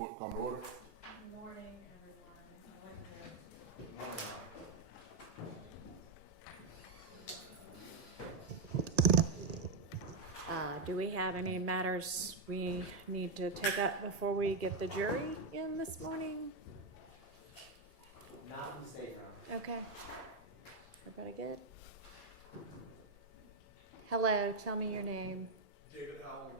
Court come to order. Good morning, everyone. Do we have any matters we need to take up before we get the jury in this morning? Not in the state room. Okay. Everybody good? Hello, tell me your name. David Howell.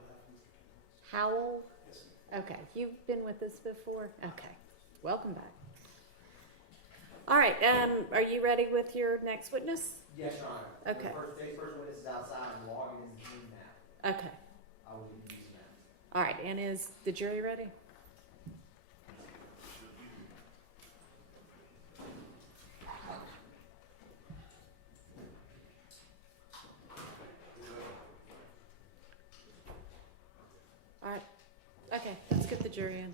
Howell? Yes. Okay, you've been with us before? Okay, welcome back. All right, are you ready with your next witness? Yes, Your Honor. Okay. Today's first witness is outside and logging in the Zoom now. Okay, I will give you these now. all right, and is the jury ready? All right, okay, let's get the jury in.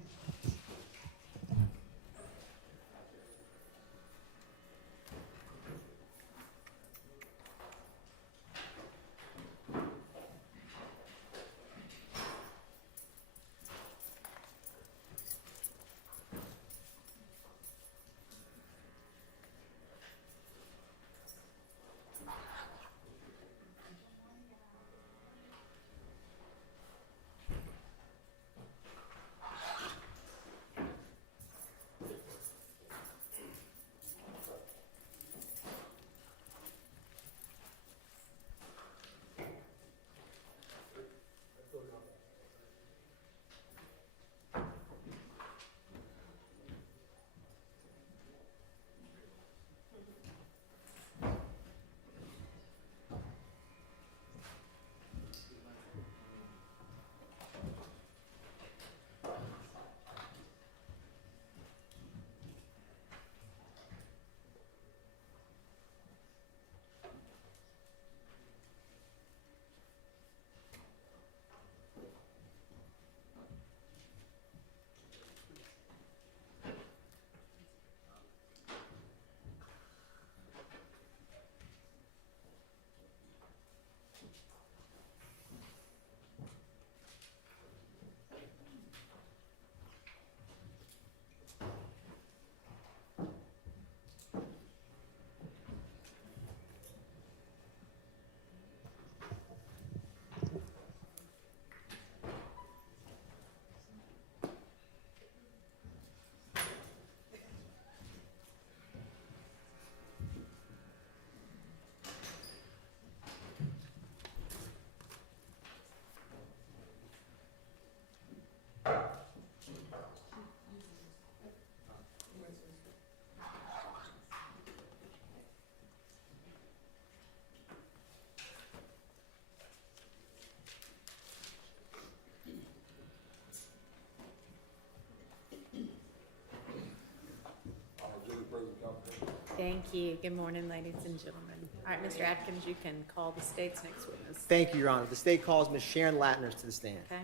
Thank you. Good morning, ladies and gentlemen. All right, Mr. Atkins, you can call the state's next witness. Thank you, Your Honor. The state calls Ms. Sharon Latners to the stand. Okay?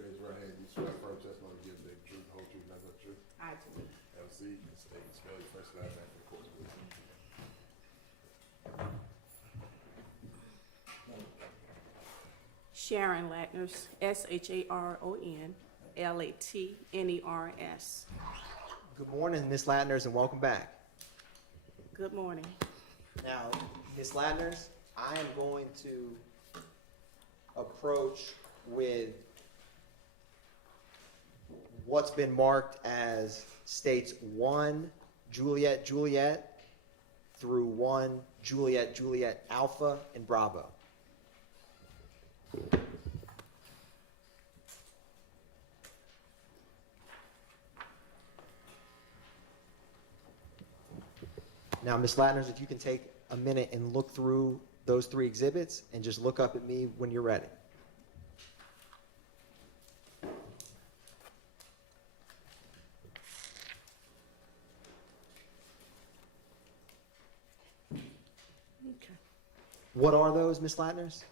Raise your right hand. You swear firm testimony to give the truth, the whole truth, nothing but the truth. I do. Have a seat. Spell your first and last name for the court, please. Sharon Latners, SharonLatners. Good morning, Ms. Latners, and welcome back. Good morning. Now, Ms. Latners, I am going to approach with what's been marked as states 1 Juliet Juliet through 1 Juliet Juliet Alpha and Bravo. Now, Ms. Latners, if you can take a minute and look through those 3 exhibits and just look up at me when you're ready. Okay. What are those, Ms. Latners?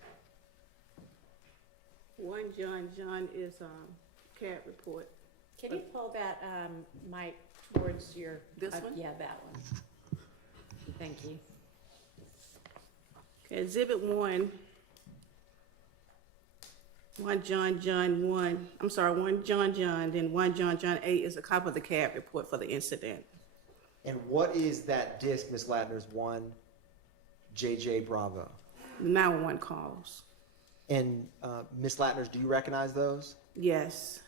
John. John is, CAD report. Can you pull that, mic towards your? This one? Yeah, that one. Thank you. Okay, Exhibit 1. 1 John, then 1 John 8 is a copy of the CAD report for the incident. And what is that disc, Ms. Latner's 1 JJ Bravo? The 911 calls. And Ms. Latner's, do you recognize those? Yes,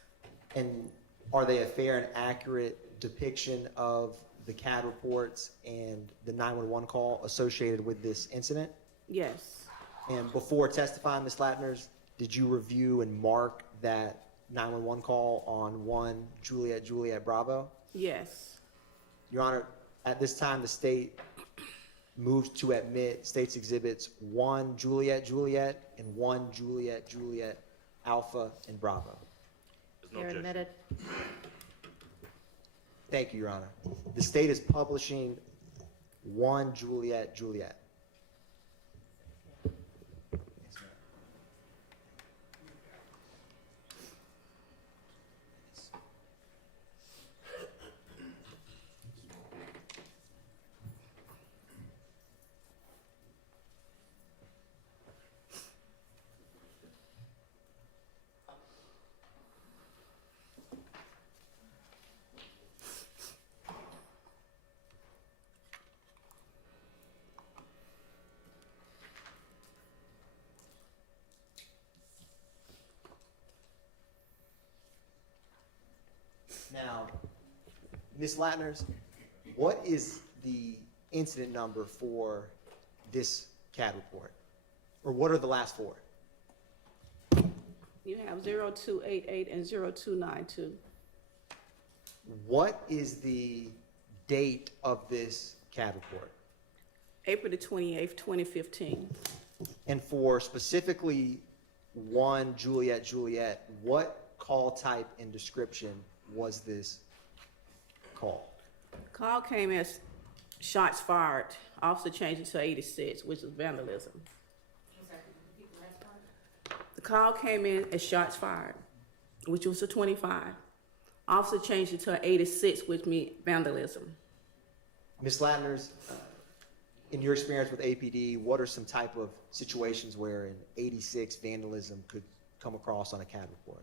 And are they a fair and accurate depiction of the CAD reports and the 911 call associated with this incident? yes, And before testifying, Ms. Latner's, did you review and mark that 911 call on 1 Juliet Bravo? yes, Your Honor, at this time, the state moves to admit state's exhibits 1 Juliet and 1 Juliet Alpha and Bravo. You're admitted. Thank you, Your Honor. The state is publishing 1 Juliet. Now, Ms. Latner's, what is the incident number for this CAD report? Or what are the last 4? you have 0288 and 0292. What is the date of this CAD report? April the 28th, 2015. And for specifically 1 Juliet, what call type and description was this call? Call came as shots fired. Officer changed it to 86, which is vandalism. The call came in as shots fired, which was a 25. Officer changed it to 86, which means vandalism. Ms. Latner's, in your experience with APD, what are some type of situations where an 86 vandalism could come across on a CAD report?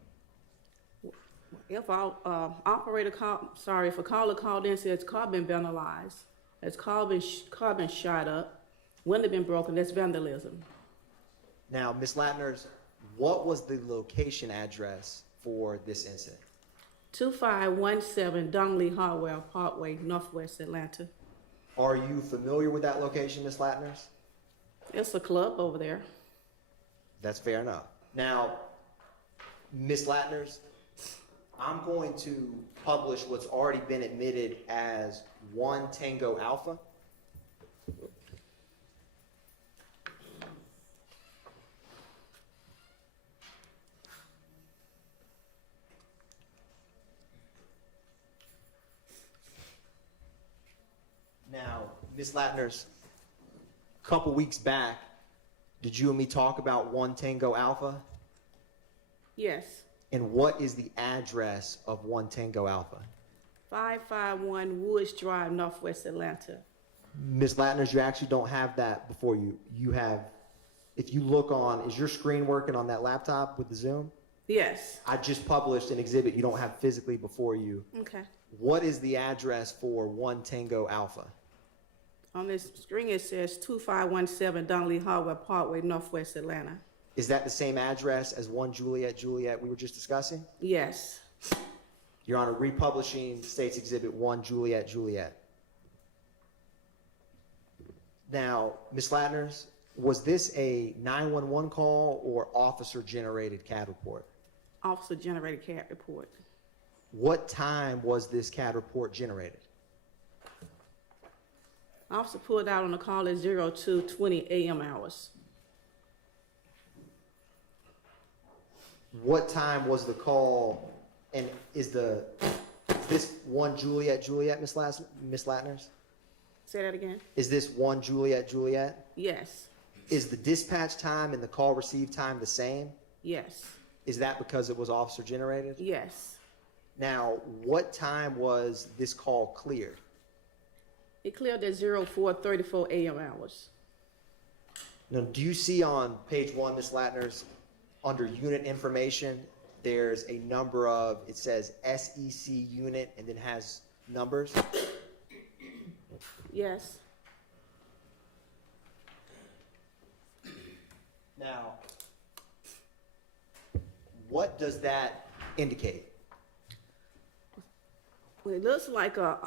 If our if a caller called in and says car been vandalized, has car been shot up, window been broken, that's vandalism. Now, Ms. Latner's, what was the location address for this incident? 2517 Dongley Hardware Parkway, Northwest Atlanta. Are you familiar with that location, Ms. Latner's? It's a club over there. That's fair enough. Now, Ms. Latner's, I'm going to publish what's already been admitted as 1 Tango Alpha. Now, Ms. Latner's, a couple weeks back, did you and me talk about 1 Tango Alpha? Yes, And what is the address of 1 Tango Alpha? 551 Woods Drive, Northwest Atlanta. Ms. Latner's, you actually don't have that before you. You have, if you look on, is your screen working on that laptop with the Zoom? Yes, I just published an exhibit you don't have physically before you. okay. What is the address for 1 Tango Alpha? On this screen it says 2517 Dongley Hardware Parkway, Northwest Atlanta. Is that the same address as 1 Juliet we were just discussing? Yes, Your Honor, republishing State's Exhibit 1 Juliet. Now, Ms. Latner's, was this a 911 call or officer-generated CAD report? officer generated CAD report. What time was this CAD report generated? Officer pulled out on the call at 02:20 a.m. hours. What time was the call, and is this 1 Juliet, Ms. Latner's? Say that again? Is this 1 Juliet? Yes, Is the dispatch time and the call receive time the same? yes. Is that because it was officer generated? Yes. Now, what time was this call cleared? It cleared at 04:34 a.m. hours. Now, do you see on page 1, Ms. Latner's, under unit information, there's a number of, it says SEC unit and then has numbers? Yes. Now, what does that indicate? Well, it looks like a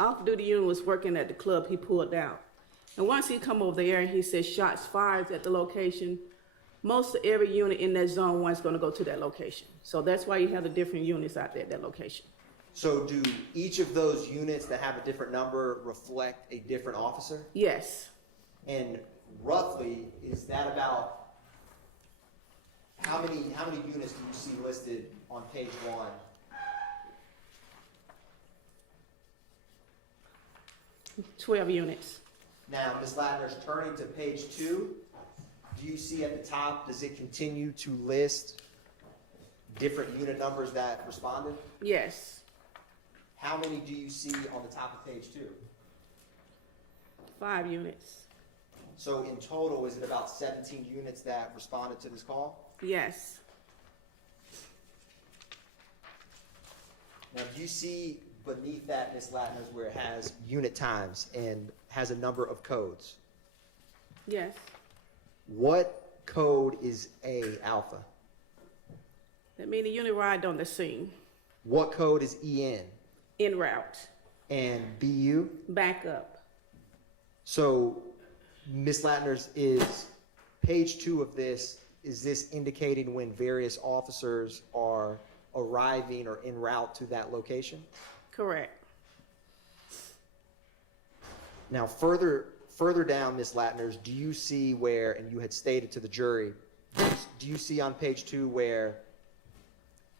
off-duty unit was working at the club. He pulled out, and once he come over there and he said shots fired at the location, most of every unit in that zone 1 is going to go to that location. So that's why you have the different units out there at that location. So do each of those units that have a different number reflect a different officer? Yes. And roughly, is that about how many units do you see listed on page 1? 12 units. Now, Ms. Latner's turning to page 2. Do you see at the top, does it continue to list different unit numbers that responded? Yes. How many do you see on the top of page 2? 5 units. So in total, is it about 17 units that responded to this call? Yes. Now, do you see beneath that, Ms. Latner's, where it has unit times and has a number of codes? Yes. What code is A, alpha? That means the unit arrived on the scene. What code is EN? En route. And BU? Back up. So, Ms. Latner's, is page 2 of this, is this indicating when various officers are arriving or en route to that location? Correct. Now, further down, Ms. Latner's, do you see where, and you had stated to the jury, do you see on page 2 where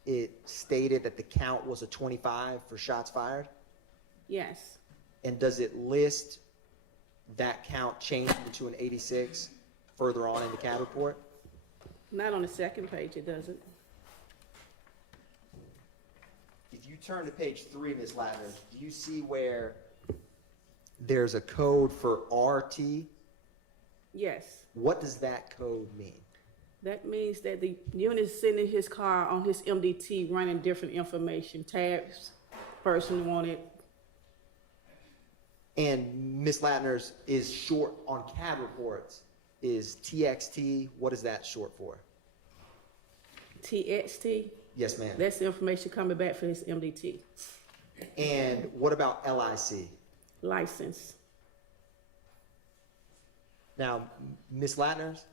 it stated that the count was a 25 for shots fired? Yes. And does it list that count changing to an 86 further on in the CAD report? Not on the second page, it doesn't. If you turn to page 3, Ms. Latner, do you see where there's a code for RT? Yes. What does that code mean? That means that the unit is sitting in his car on his MDT running different information, tabs, person wanted. And Ms. Latner's is short on CAD reports is TXT. What is that short for? TXT, Yes, ma'am. that's the information coming back for his MDT. And what about LIC? License. Now, Ms. Latner's,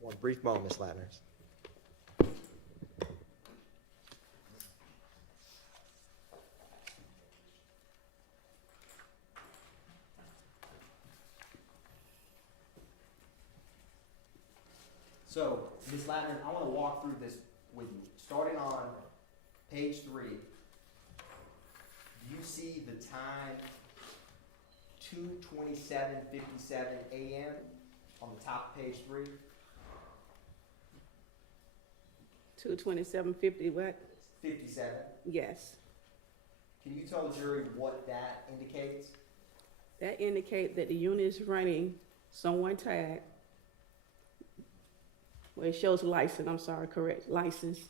one brief moment, Ms. Latner's. So, Ms. Latner, I want to walk through this with you. Starting on page 3, do you see the time 2:27:57 a.m. on the top of page 3? 22750, what? 57. Yes. Can you tell the jury what that indicates? That indicates that the unit is running someone tag. Well, it shows license, I'm sorry, correct, license.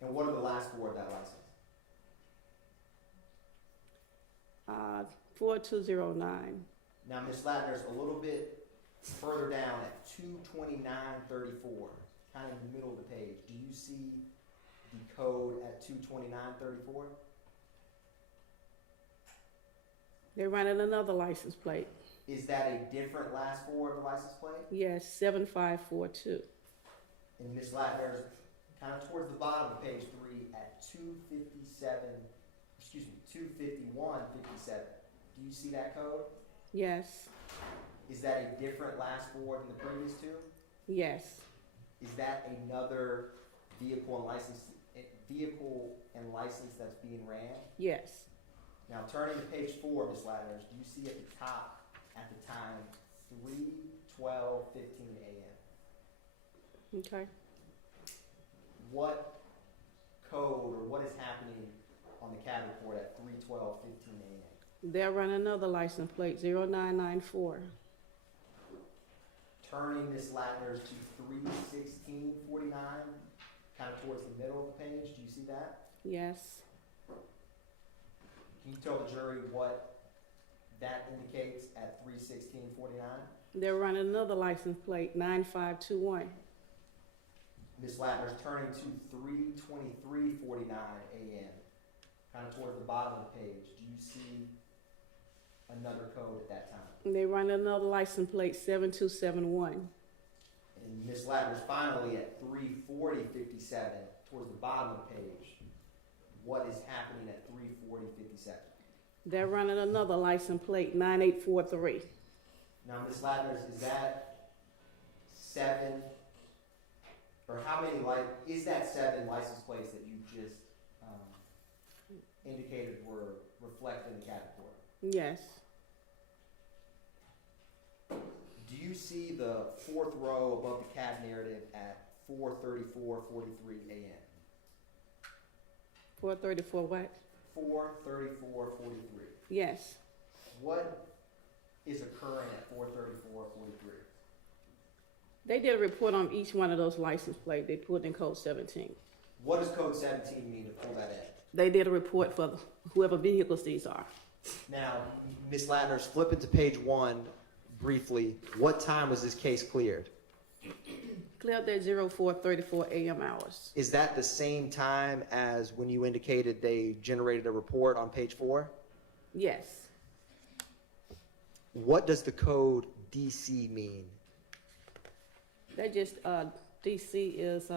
And what are the last 4 of that license? 4209. Now, Ms. Latner's a little bit further down at 229:34, kind of in the middle of the page. Do you see the code at 229:34? They're running another license plate. Is that a different last 4 of the license plate? Yes, 7542. And Ms. Latner's kind of towards the bottom of page 3 at 251:57. Do you see that code? Yes, Is that a different last 4 than the previous 2? yes, Is that another vehicle and license vehicle and license that's being ran. Yes. Now, turning to page 4, Ms. Latters, do you see at the top, at the time, 3:12:15 a.m.? Okay. What code or what is happening on the CAD report at 3:12:15 a.m.? They'll run another license plate, 0994. Turning Ms. Latters to 3:16:49, kind of towards the middle of the page. Do you see that? Yes. Can you tell the jury what that indicates at 3:16:49? They're running another license plate, 9521. Ms. Lattner's turning to 3:23:49 a.m., kind of towards the bottom of the page. Do you see another code at that time? They run another license plate, 7271. And Ms. Lattner's finally at 3:40:57, towards the bottom of the page. What is happening at 3:40:57? They're running another license plate, 9843. Now, Ms. Lattner's, is that 7, or how many, is that 7 license plates that you just indicated were reflected in the CAD report? Yes. Do you see the 4th row above the CAD narrative at 4:34:43 a.m.? 434 what? 4:34:43. Yes. What is occurring at 4:34:43? They did a report on each one of those license plates. They put in code 17. What does code 17 mean to pull that in? They did a report for whoever vehicles these are. Now, Ms. Lattner's flipping to page 1 briefly. What time was this case cleared? Cleared at 04:34 a.m. hours. Is that the same time as when you indicated they generated a report on page 4? Yes. What does the code DC mean? That just, DC is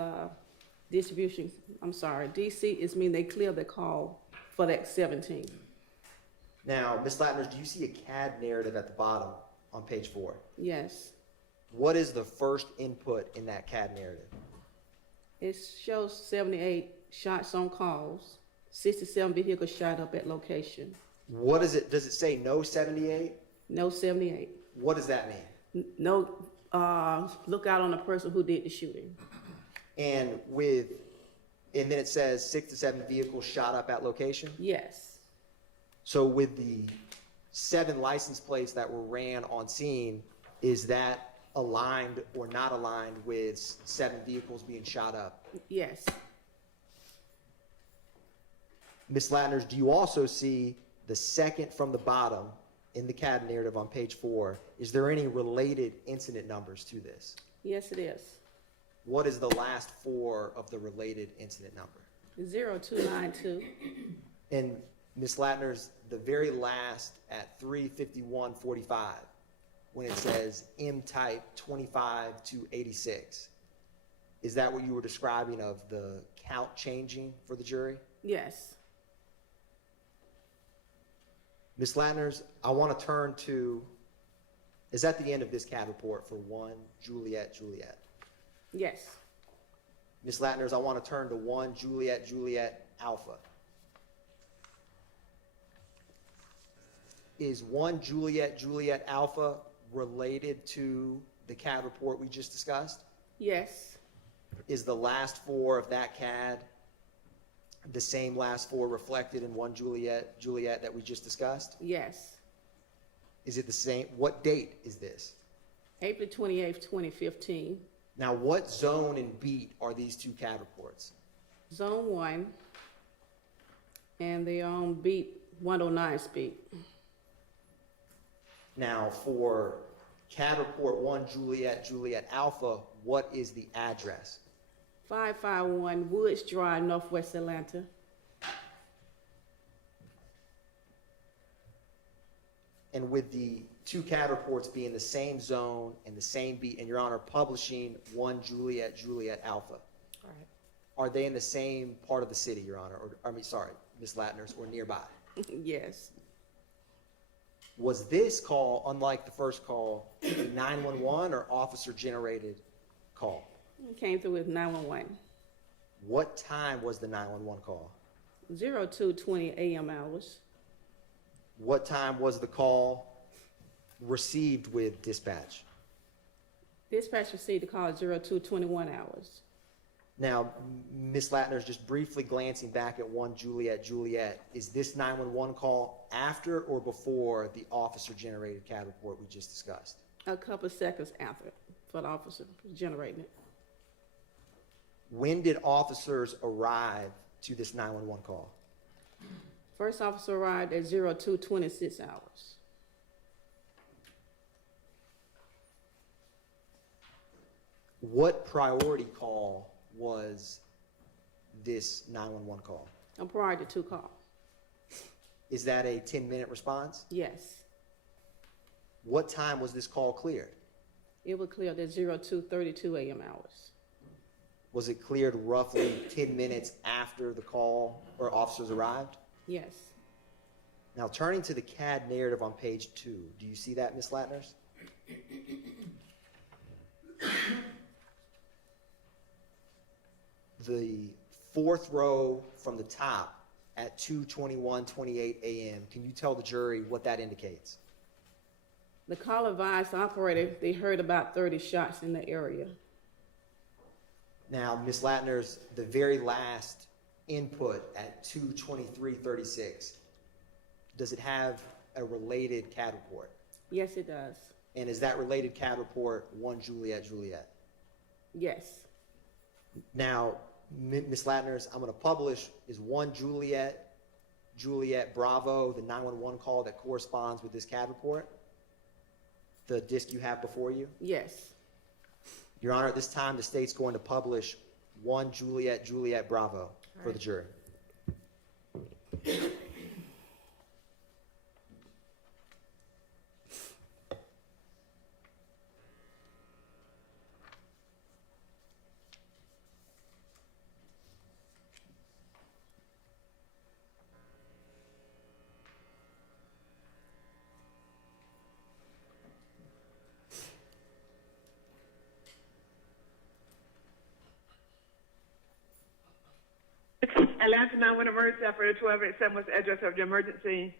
distribution. I'm sorry. DC is mean they clear the call for that 17. Now, Ms. Lattner's, do you see a CAD narrative at the bottom on page 4? Yes. What is the first input in that CAD narrative? It shows 78 shots on calls, 67 vehicles shot up at location. What is it? Does it say no 78? No 78. What does that mean? No, look out on the person who did the shooting. And then it says 6 to 7 vehicles shot up at location? Yes. So with the 7 license plates that were ran on scene, is that aligned or not aligned with 7 vehicles being shot up? Yes. Ms. Lattner's, do you also see the second from the bottom in the CAD narrative on page 4? Is there any related incident numbers to this? Yes, it is. What is the last 4 of the related incident number? 0292. And Ms. Lattner's, the very last at 3:51:45, when it says M-type 25 to 86, is that what you were describing of the count changing for the jury? Yes. Ms. Lattner's, I want to turn to, is that the end of this CAD report for 1 Juliet Juliet? Yes. Ms. Lattner's, I want to turn to 1 Juliet Juliet Alpha. Is 1 Juliet Juliet Alpha related to the CAD report we just discussed? Yes. Is the last 4 of that CAD the same last 4 reflected in 1 Juliet Juliet that we just discussed? Yes. Is it the same? What date is this? April 28th, 2015. Now, what zone and beat are these 2 CAD reports? Zone 1. And they're on beat 109 speed. Now, for CAD report 1 Juliet Juliet Alpha, what is the address? 551 Woods Drive, Northwest Atlanta. And with the 2 CAD reports being the same zone and the same beat, and Your Honor, publishing 1 Juliet Juliet Alpha, All right. are they in the same part of the city, Your Honor? Ms. Lattner's, or nearby? Yes. Was this call, unlike the first call, a 911 or officer-generated call? It came through with 911. What time was the 911 call? 02:20 a.m. hours. What time was the call received with dispatch? Dispatch received the call at 02:21 hours. Now, Ms. Latner's just briefly glancing back at 1 Juliet, is this 911 call after or before the officer-generated CAD report we just discussed? A couple seconds after, for the officer generating it. When did officers arrive to this 911 call? First officer arrived at 02:26 hours. What priority call was this 911 call? I'm prior to 2 calls. Is that a 10-minute response? Yes. What time was this call cleared? It was cleared at 02:32 a.m. hours. Was it cleared roughly 10 minutes after the call or officers arrived? Yes. Now, turning to the CAD narrative on page 2, do you see that, Ms. Latners? The 4th row from the top at 2:21:28 a.m., can you tell the jury what that indicates? The call advised the operator they heard about 30 shots in the area. Now, Ms. Latners, the very last input at 2:23:36, does it have a related CAD report? Yes, it does. And is that related CAD report 1 Juliet? Yes. Now, Ms. Latners, I'm going to publish is 1 Juliet Bravo, the 911 call that corresponds with this CAD report? The disc you have before you? Yes. Your Honor, at this time, the state's going to publish 1 Juliet Bravo for the jury. Atlanta 911 emergency operator 1287, what's the address of the emergency?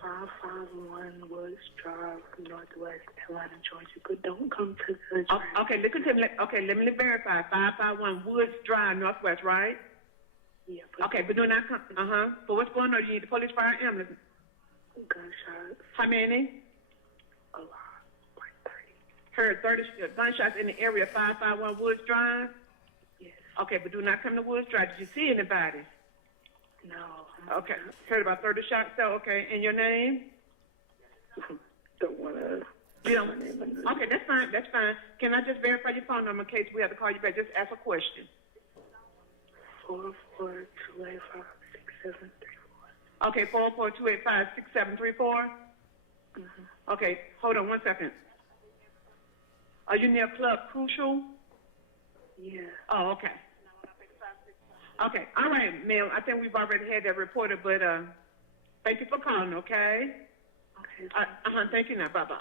551 Woods Drive, Northwest Atlanta, Georgia. But don't come to the Oh, okay, let me verify. 551 Woods Drive, Northwest, right? Yeah, but Okay, but do not come. But what's going on? You need the police, fire, ambulance. gunshots, How many? a lot, like 30. Heard 30 gunshots in the area. 551 Woods Drive. Yes. Okay, but do not come to Woods Drive. Did you see anybody? No. Okay, heard about 30 shots. So okay, and your name? Don't want to. You don't. Okay, that's fine. That's fine. Can I just verify your phone number in case we have to call you back? Just ask a question. 442856734. Okay, 442856734. Okay, hold on one second. Are you near Club Crucial? Yeah. Oh, okay. Okay, all right, ma'am. I think we've already had that reported, but thank you for calling, okay? Okay. Thank you now. Bye-bye.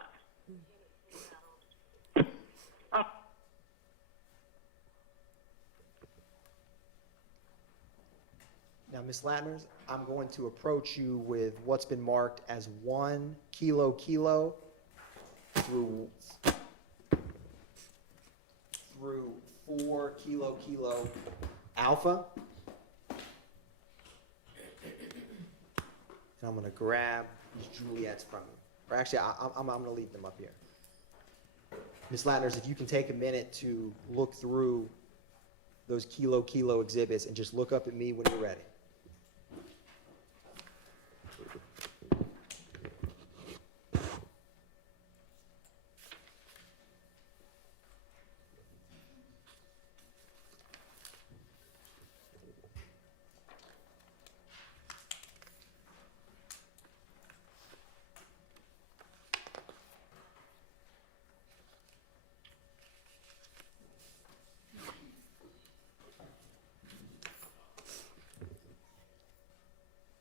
Now, Ms. Latners, I'm going to approach you with what's been marked as 1 kilo through 4 kilo alpha. And I'm going to grab these Juliets from you. Or actually, I'm going to leave them up here. Ms. Latners, if you can take a minute to look through those kilo exhibits and just look up at me when you're ready.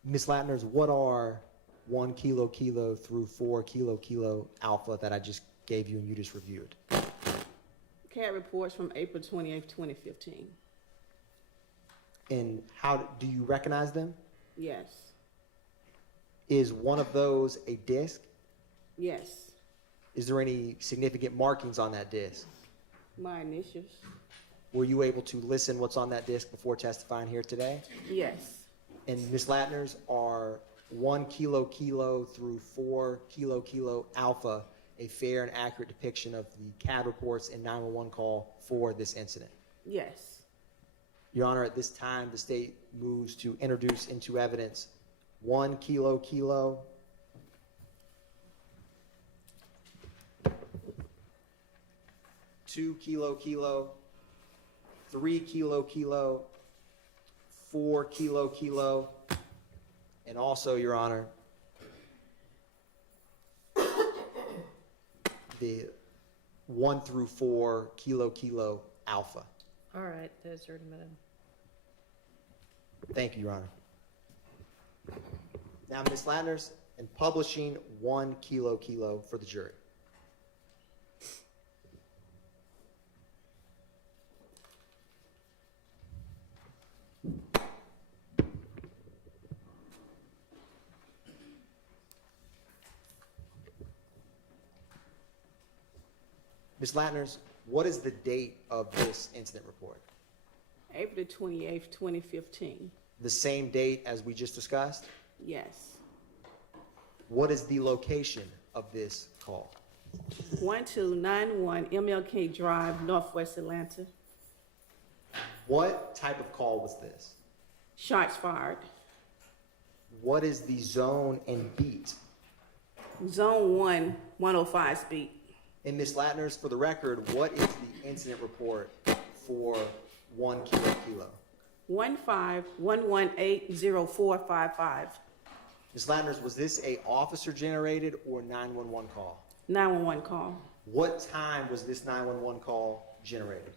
Ms. Latners, what are 1 kilo through 4 kilo alpha that I just gave you and you just reviewed? CAD reports from April 28th, 2015. And how do you recognize them? Yes. Is one of those a disc? Yes. Is there any significant markings on that disc? My initials. Were you able to listen what's on that disc before testifying here today? Yes. And Ms. Latner's are 1 kilo kilo through 4 kilo kilo alpha a fair and accurate depiction of the CAD reports and 911 call for this incident? Yes. Your Honor, at this time, the state moves to introduce into evidence 1 kilo kilo, 2 kilo kilo, 3 kilo kilo, 4 kilo kilo, and also, Your Honor, the 1 through 4 kilo kilo alpha. All right, those are admitted. Thank you, Your Honor. Now, Ms. Latner's, in publishing 1 kilo kilo for the jury. Ms. Latner's, what is the date of this incident report? April the 28th, 2015. The same date as we just discussed? Yes. What is the location of this call? 1291 MLK Drive, Northwest Atlanta. What type of call was this? Shots fired. What is the zone and beat? Zone 1, 105 speed. And Ms. Latner's, for the record, what is the incident report for 1 kilo kilo? 151180455. Ms. Latner's, was this a officer generated or 911 call? 911 call. What time was this 911 call generated?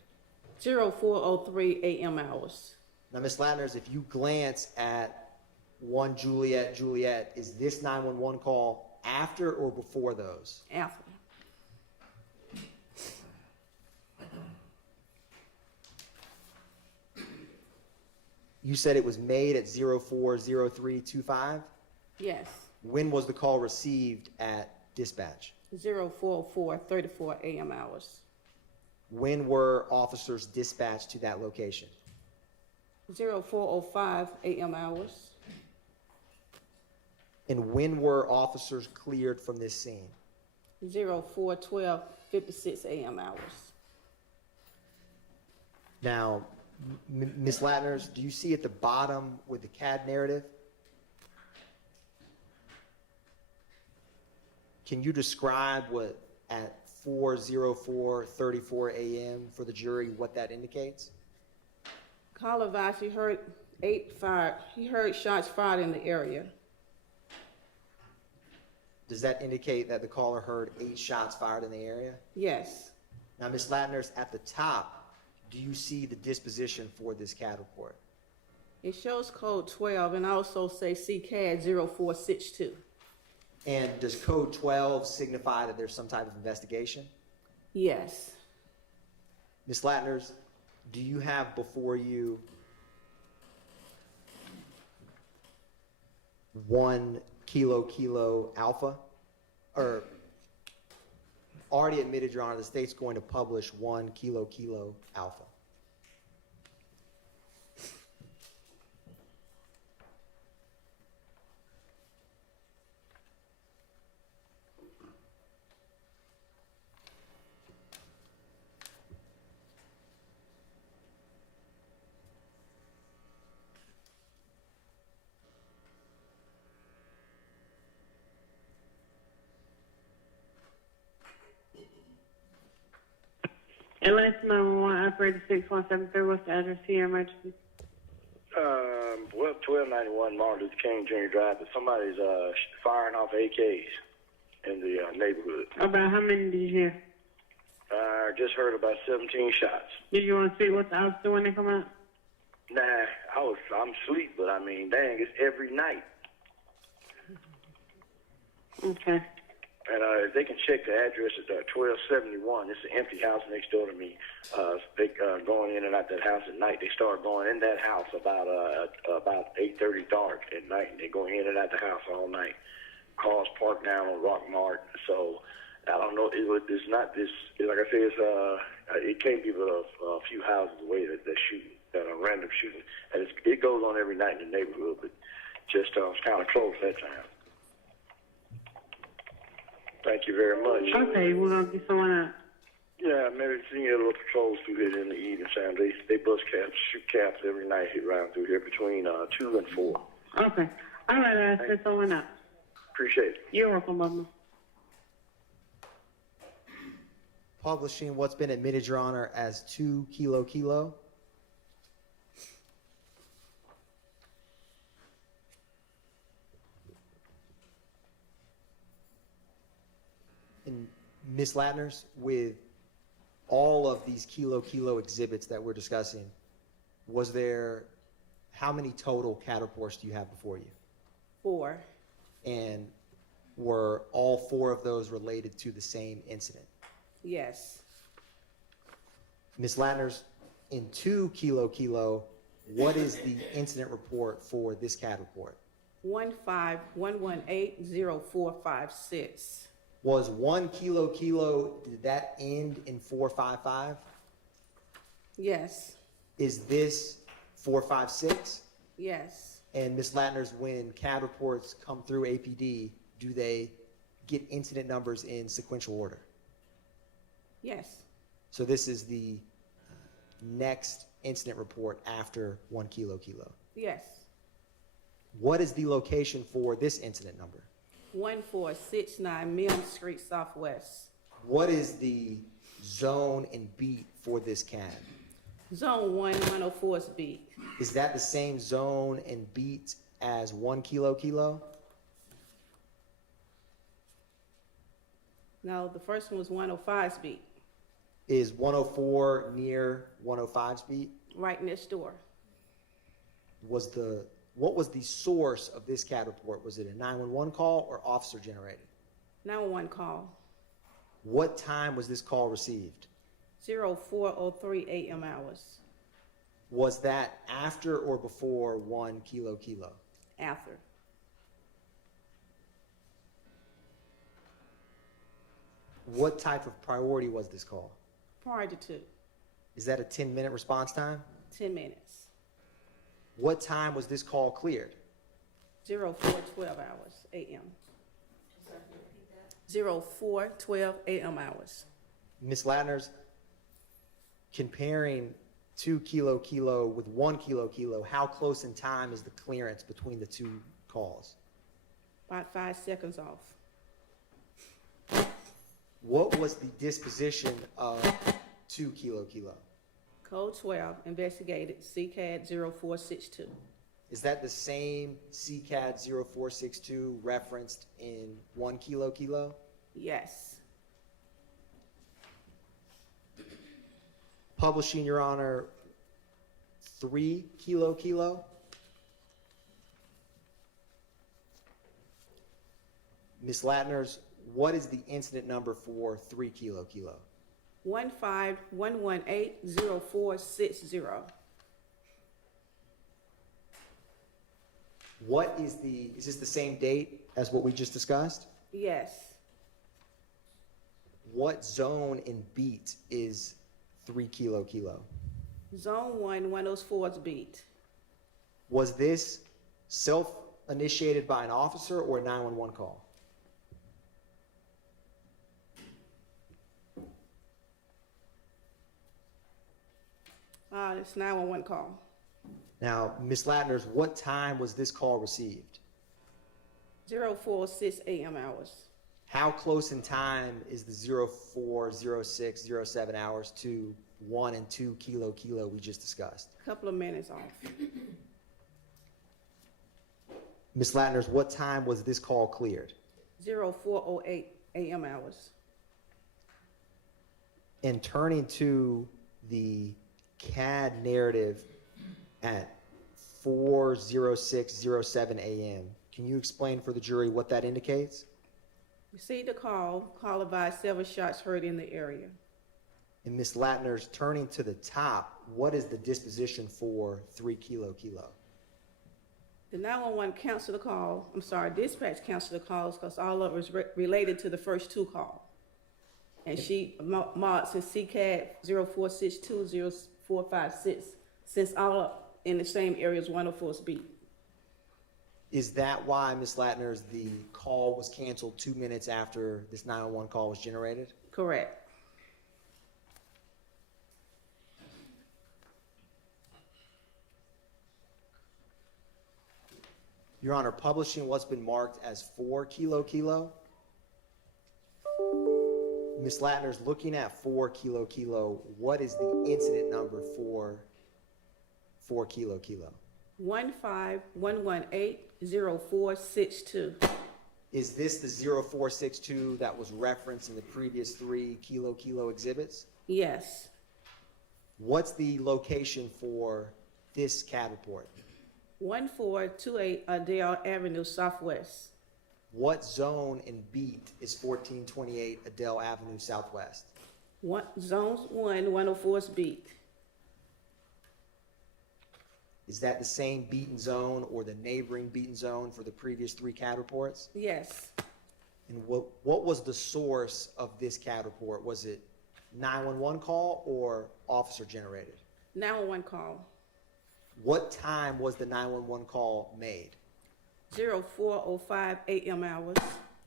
0403 a.m. hours. Now, Ms. Latner's, if you glance at 1 Juliet Juliet, is this 911 call after or before those? After. You said it was made at 040325? Yes. When was the call received at dispatch? 0404 a.m. hours. When were officers dispatched to that location? 0405 a.m. hours. And when were officers cleared from this scene? 0412 56 a.m. hours. Now, Ms. Latner's, do you see at the bottom with the CAD narrative? Can you describe what at 4:04:34 a.m. for the jury, what that indicates? Caller advised he heard 8 fired. He heard shots fired in the area. Does that indicate that the caller heard 8 shots fired in the area? Yes. Now, Ms. Latner's, at the top, do you see the disposition for this CAD report? It shows code 12 and also say CCAD 0462. And does code 12 signify that there's some type of investigation? Yes. Ms. Latner's, do you have before you 1 kilo kilo alpha? Or already admitted, Your Honor, the state's going to publish 1 kilo kilo alpha. Atlanta 911, operator 6173, what's the address here, emergency? Well, 1291 Martin Luther King Jr. Drive, but somebody's firing off AKs in the neighborhood. About how many did you hear? I just heard about 17 shots. Did you want to see what the officer when they come out? Nah, I'm asleep, but I mean, dang, it's every night. Okay. And if they can check the address at 1271, it's an empty house next door to me. They going in and out that house at night. They start going in that house about 8:30 dark at night, and they go in and out the house all night. Cars parked down on Rock Mart. So I don't know. It's not this. Like I said, it can't be but a few houses away that they're shooting, that are random shooting, and it goes on every night in the neighborhood, but just it's kind of close that time. Thank you very much. Okay, we're gonna be someone out. Yeah, maybe see a little patrols through here in the evening time. They bust caps, shoot caps every night around through here between 2 and 4. Okay. All right, I'll send someone out. Appreciate it. You're welcome, Mama. Publishing what's been admitted, Your Honor, as 2 Kilo Kilo. And Ms. Latners, with all of these Kilo Kilo exhibits that we're discussing, how many total cat reports do you have before you? 4. And were all 4 of those related to the same incident? Yes. Ms. Latners, in 2 Kilo Kilo, what is the incident report for this cat report? 151180456. Was 1 Kilo Kilo, did that end in 455? Yes. Is this 456? Yes. And Ms. Latners, when CAD reports come through APD, do they get incident numbers in sequential order? Yes. So this is the next incident report after 1 Kilo Kilo. Yes. What is the location for this incident number? 1469 Mill Street Southwest. What is the zone and beat for this CAD? Zone 1, 104's beat. Is that the same zone and beat as 1 Kilo Kilo? No, the first one was 105's beat, Is 104 near 105's beat? right next door. What was the source of this CAD report? Was it a 911 call or officer generated? 911 call. What time was this call received? 0403 a.m. hours. Was that after or before 1 Kilo Kilo? After. What type of priority was this call? Prior to 2. Is that a 10-minute response time? 10 minutes. What time was this call cleared? 0412 hours a.m. 0412 a.m. hours. Ms. Latners, comparing 2 Kilo Kilo with 1 Kilo Kilo, how close in time is the clearance between the 2 calls? About 5 seconds off. What was the disposition of 2 Kilo Kilo? Code 12, investigated CCAD 0462. Is that the same CCAD 0462 referenced in 1 Kilo Kilo? Yes. Publishing, Your Honor, 3 Kilo Kilo? Ms. Latners, what is the incident number for 3 Kilo Kilo? 151180460. Is this the same date as what we just discussed? Yes. What zone and beat is 3 Kilo Kilo? Zone 1, 104's beat. Was this self-initiated by an officer or a 911 call? It's 911 call. Now, Ms. Latners, what time was this call received? 0406 a.m. hours. How close in time is the 04, 06, 07 hours to 1 and 2 Kilo Kilo we just discussed? A couple of minutes off. Ms. Latners, what time was this call cleared? 0408 a.m. hours. And turning to the CAD narrative at 4:06:07 a.m., can you explain for the jury what that indicates? Received a call. Call advised several shots heard in the area. And Ms. Latner's turning to the top, what is the disposition for 3 Kilo Kilo? The 911 canceled the call. I'm sorry, dispatch canceled the calls because all of it was related to the first 2 calls. And she marked since CCAD 04620456, since all up in the same area as 104's beat. Is that why, Ms. Latner's, the call was canceled 2 minutes after this 911 call was generated? Correct. Your Honor, publishing what's been marked as 4 Kilo Kilo. Ms. Latner's looking at 4 Kilo Kilo. What is the incident number for 4 Kilo Kilo? 151180462. Is this the 0462 that was referenced in the previous 3 Kilo Kilo exhibits? Yes. What's the location for this CAD report? 1428 Adele Avenue Southwest. What zone and beat is 1428 Adele Avenue Southwest? Zones 1, 104's beat. Is that the same beaten zone or the neighboring beaten zone for the previous 3 CAD reports? Yes. And what was the source of this CAD report? Was it 911 call or officer generated? 911 call. What time was the 911 call made? 0405 AM hours.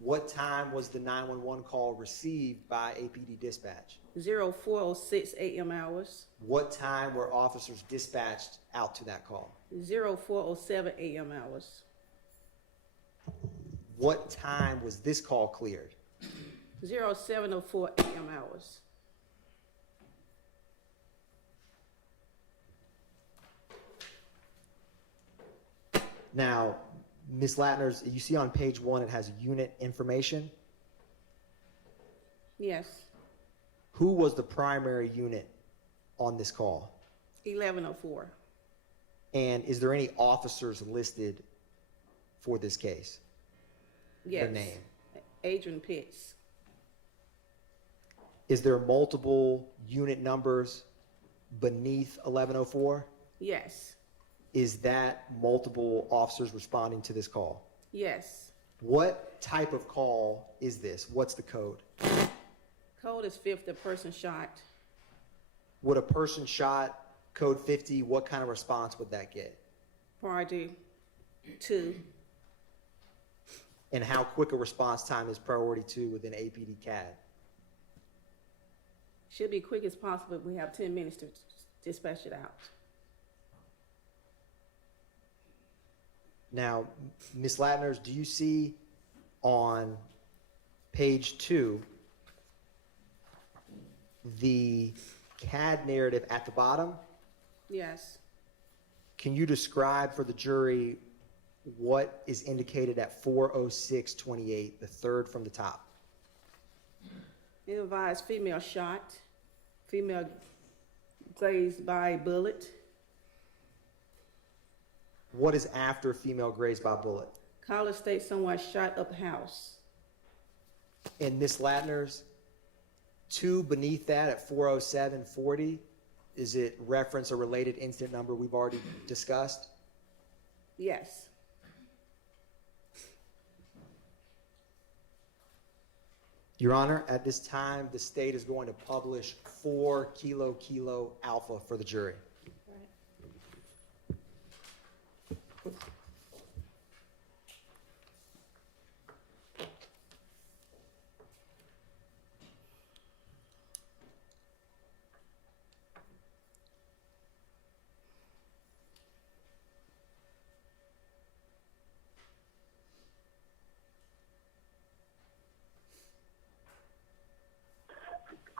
What time was the 911 call received by APD dispatch? 0406 AM hours. What time were officers dispatched out to that call? 0407 AM hours. What time was this call cleared? 0704 AM hours. Now, Ms. Latner's, you see on page 1 it has unit information. Yes. Who was the primary unit on this call? 1104. And is there any officers listed for this case? Yes. Their name. Adrian Pitts. Is there multiple unit numbers beneath 1104? Yes. Is that multiple officers responding to this call? Yes. What type of call is this? What's the code? Code is 50, person shot. Would a person shot code 50, what kind of response would that get? Priority 2. And how quick a response time is priority 2 within APD CAD? Should be quick as possible. We have 10 minutes to dispatch it out. Now, Ms. Latner's, do you see on page 2 the CAD narrative at the bottom? Yes. Can you describe for the jury what is indicated at 40628, the third from the top? It advised female shot, female grazed by a bullet. What is after female grazed by bullet? Caller states someone shot up house. And Ms. Latner's, 2 beneath that at 40740, is it reference a related incident number we've already discussed? Yes. Your Honor, at this time, the state is going to publish 4 Kilo Kilo Alpha for the jury.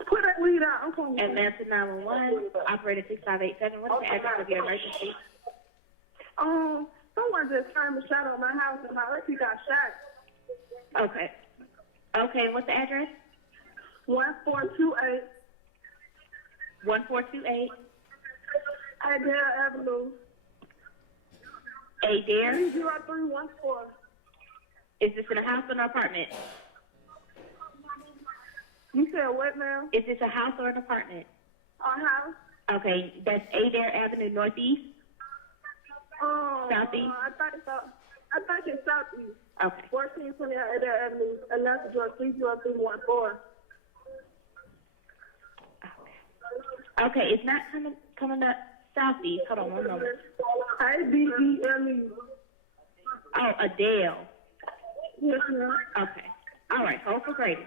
Put that weed out. I'm calling you. Atlanta 911, operator 6587. What's the address of your emergency? Someone just turned a shot on my house and my auntie got shot. Okay. Okay, and what's the address? 1428 1428 Adele Avenue. Adair. 30314. Is this in a house or an apartment? You said what now? Is this a house or an apartment? Our house? Okay, that's Adair Avenue Northeast? Southeast? I thought it's southeast. Okay. 1420 Adair Avenue, Atlanta, Georgia, 30314. Okay, it's not coming up southeast. Hold on one moment. ABELE. Oh, Adele. Yes, ma'am. Okay. All right, hold for Grady.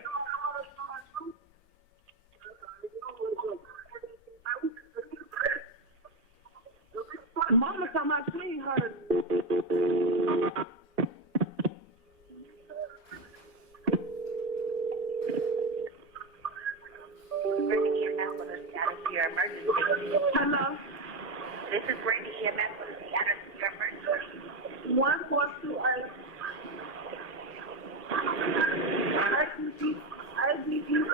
Mama talking about she ain't heard. Hello? This is Brandy EMS with the status of your emergency. 1428. ABELE.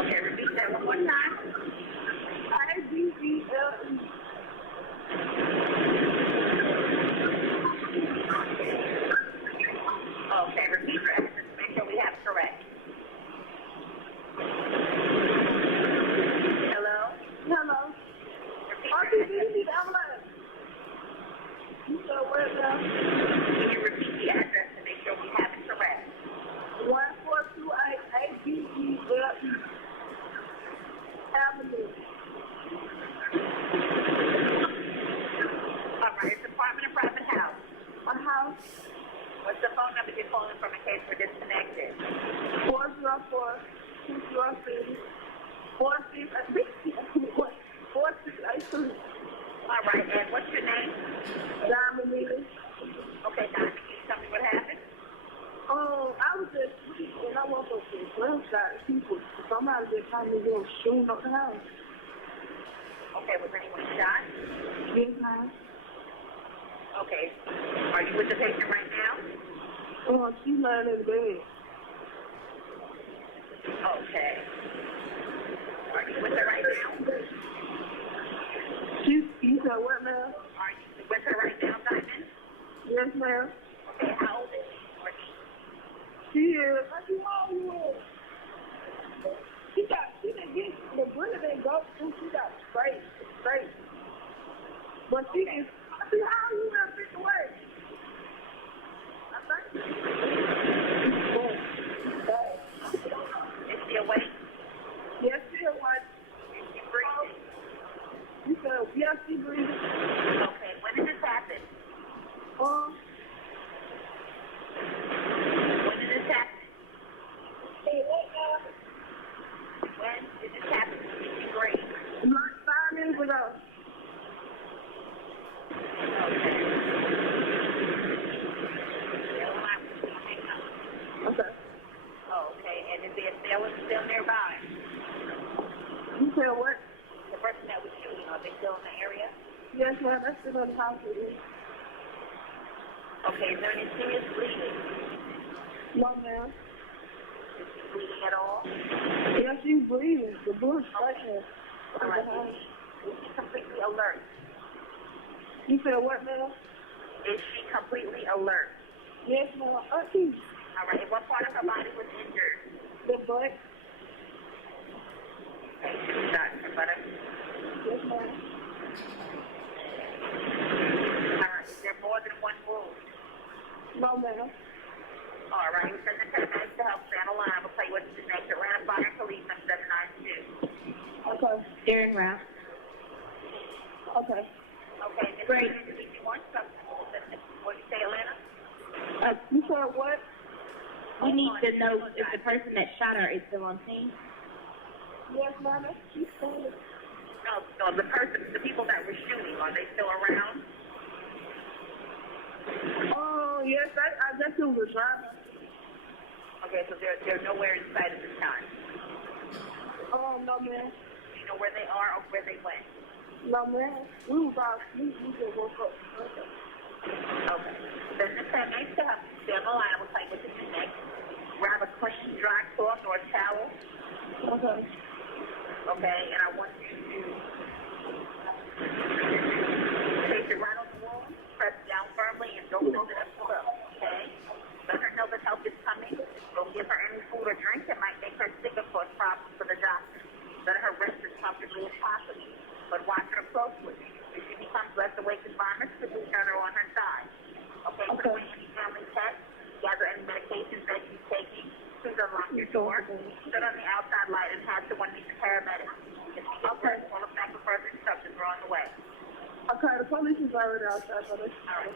Okay, repeat that one more time. ABELE. Okay, repeat your address to make sure we have it correct. Hello? Hello? RTD ambulance. You said what now? Can you repeat the address to make sure we have it correct? 1428 ABELE Avenue. All right, it's apartment or private house? A house. What's the phone number you're calling from in case we're disconnected? 404-203-4683. All right, and what's your name? Diamond Needle. Okay, Donna, can you tell me what happened? I was just sleeping and I woke up to a gunshot. People, somebody just told me they were shooting up the house. Okay, was anyone shot? Yes, ma'am. Okay. Are you with the patient right now? She laying in bed. Okay. Are you with her right now? You said what, ma'am? Are you with her right now, Diamond? Yes, ma'am. Okay, how old is she? Or She is. How old you is? She didn't get, the bullet didn't go through. She got straight. But she is, how you gonna pick away? I think is she awake? yes, she is white. Is she breathing? You said, yes, she breathing. Okay, when did this happen? When did this happen? When did this happen? Is she great? Like 5 minutes ago. Okay. Okay. Okay, and is the assailant still nearby? You said what? The person that was shooting, are they still in the area? Yes, ma'am, that's still in the house with me. Okay, is there any serious bleeding? No, ma'am. Is she bleeding at all? Yes, she's breathing. The bullet's striking her. All right, is she completely alert? You said what, ma'am? Is she completely alert? Yes, ma'am. All right, and what part of her body was injured? The butt. Okay, she was shot in her buttock. Yes, ma'am. All right, is there more than one wound? No, ma'am. All right, send the paramedics to help stand a line. We'll tell you what to do next. Atlanta Fire Police on 792. Okay. They're en route. Okay. Okay, Great. If you want something, what did you say, Atlanta? You said what? We need to know if the person that shot her is still on scene. Yes, ma'am. She's standing. No, the people that were shooting, are they still around? Oh, yes, I guess it was a driver. Okay, so they're nowhere in sight at this time. No, ma'am. Do you know where they are or where they went? No, ma'am. We was all asleep. We just woke up. Okay. Then the paramedics to help you stay on the line. We'll tell you what to do next. Grab a clean, dry cloth or a towel. Okay. Okay, and I want you to place it right on the wall, press down firmly, and don't hold it up close, okay? Let her know that help is coming. but watch her closely. If she becomes less awake and vomits, put the her on her side. Okay, so when you family text, gather any medications that she's taking, please unlock your door, sit on the outside light, and have someone meet the paramedics. If she gets hurt, call us back for further instructions. We're on the way. Okay, the police is already outside, so they All right.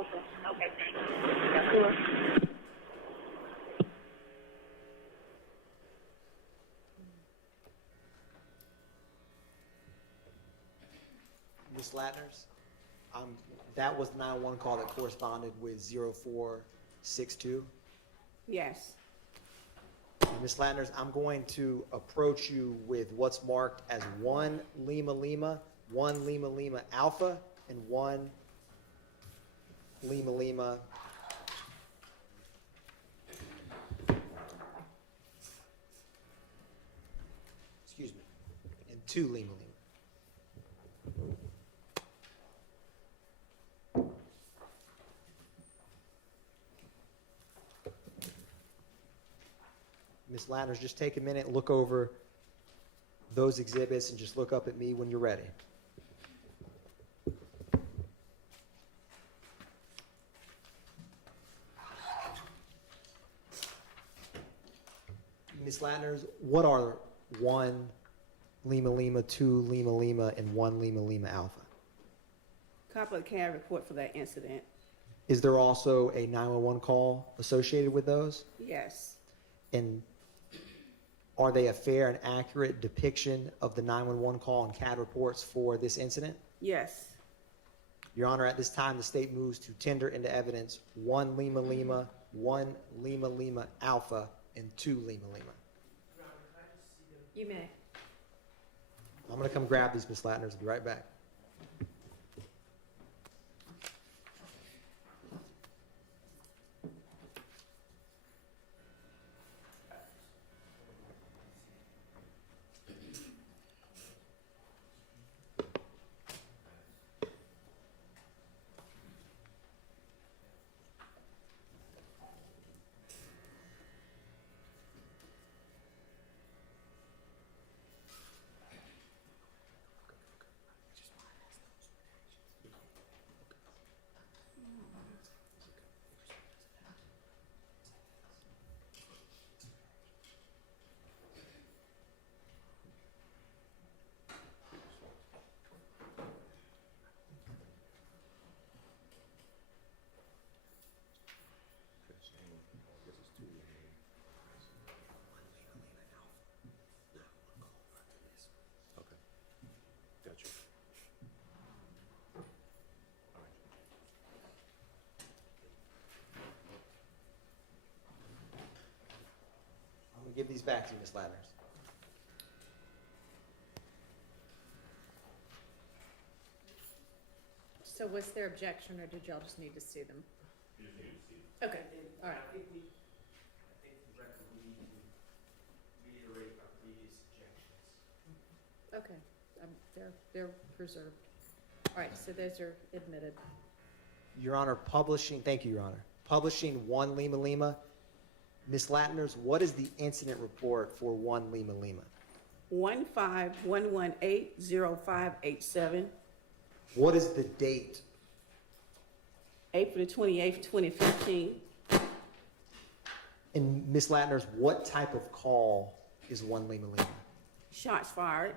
okay. Okay, thank you. Sure. Ms. Latners, that was the 911 call that corresponded with 0462. Yes. Ms. Latners, I'm going to approach you with what's marked as 1 Lima Lima, 1 Lima Lima Alpha, and 1 Lima Lima. Excuse me, and 2 Lima Lima. Ms. Latners, just take a minute, look over those exhibits, and just look up at me when you're ready. Ms. Latners, what are 1 Lima Lima, 2 Lima Lima, and 1 Lima Lima Alpha? Copy of the CAD report for that incident. Is there also a 911 call associated with those? Yes. And are they a fair and accurate depiction of the 911 call and CAD reports for this incident? Yes. Your Honor, at this time, the state moves to tender into evidence 1 Lima Lima, 1 Lima Lima Alpha, and 2 Lima Lima. You may. I'm going to come grab these, Ms. Latners. I'll be right back. I'm going to give these back to you, Ms. Latners. So was there objection, or did y'all just need to see them? You just need to see them. Okay, all right. I think the record, we need to reiterate our previous objections. Okay, they're preserved. All right, so those are admitted. Your Honor, thank you, Your Honor. Publishing 1 Lima Lima. Ms. Latners, what is the incident report for 1 Lima Lima? 151180587, What is the date? April the 28th, 2015. And Ms. Latners, what type of call is 1 Lima Lima? Shots fired.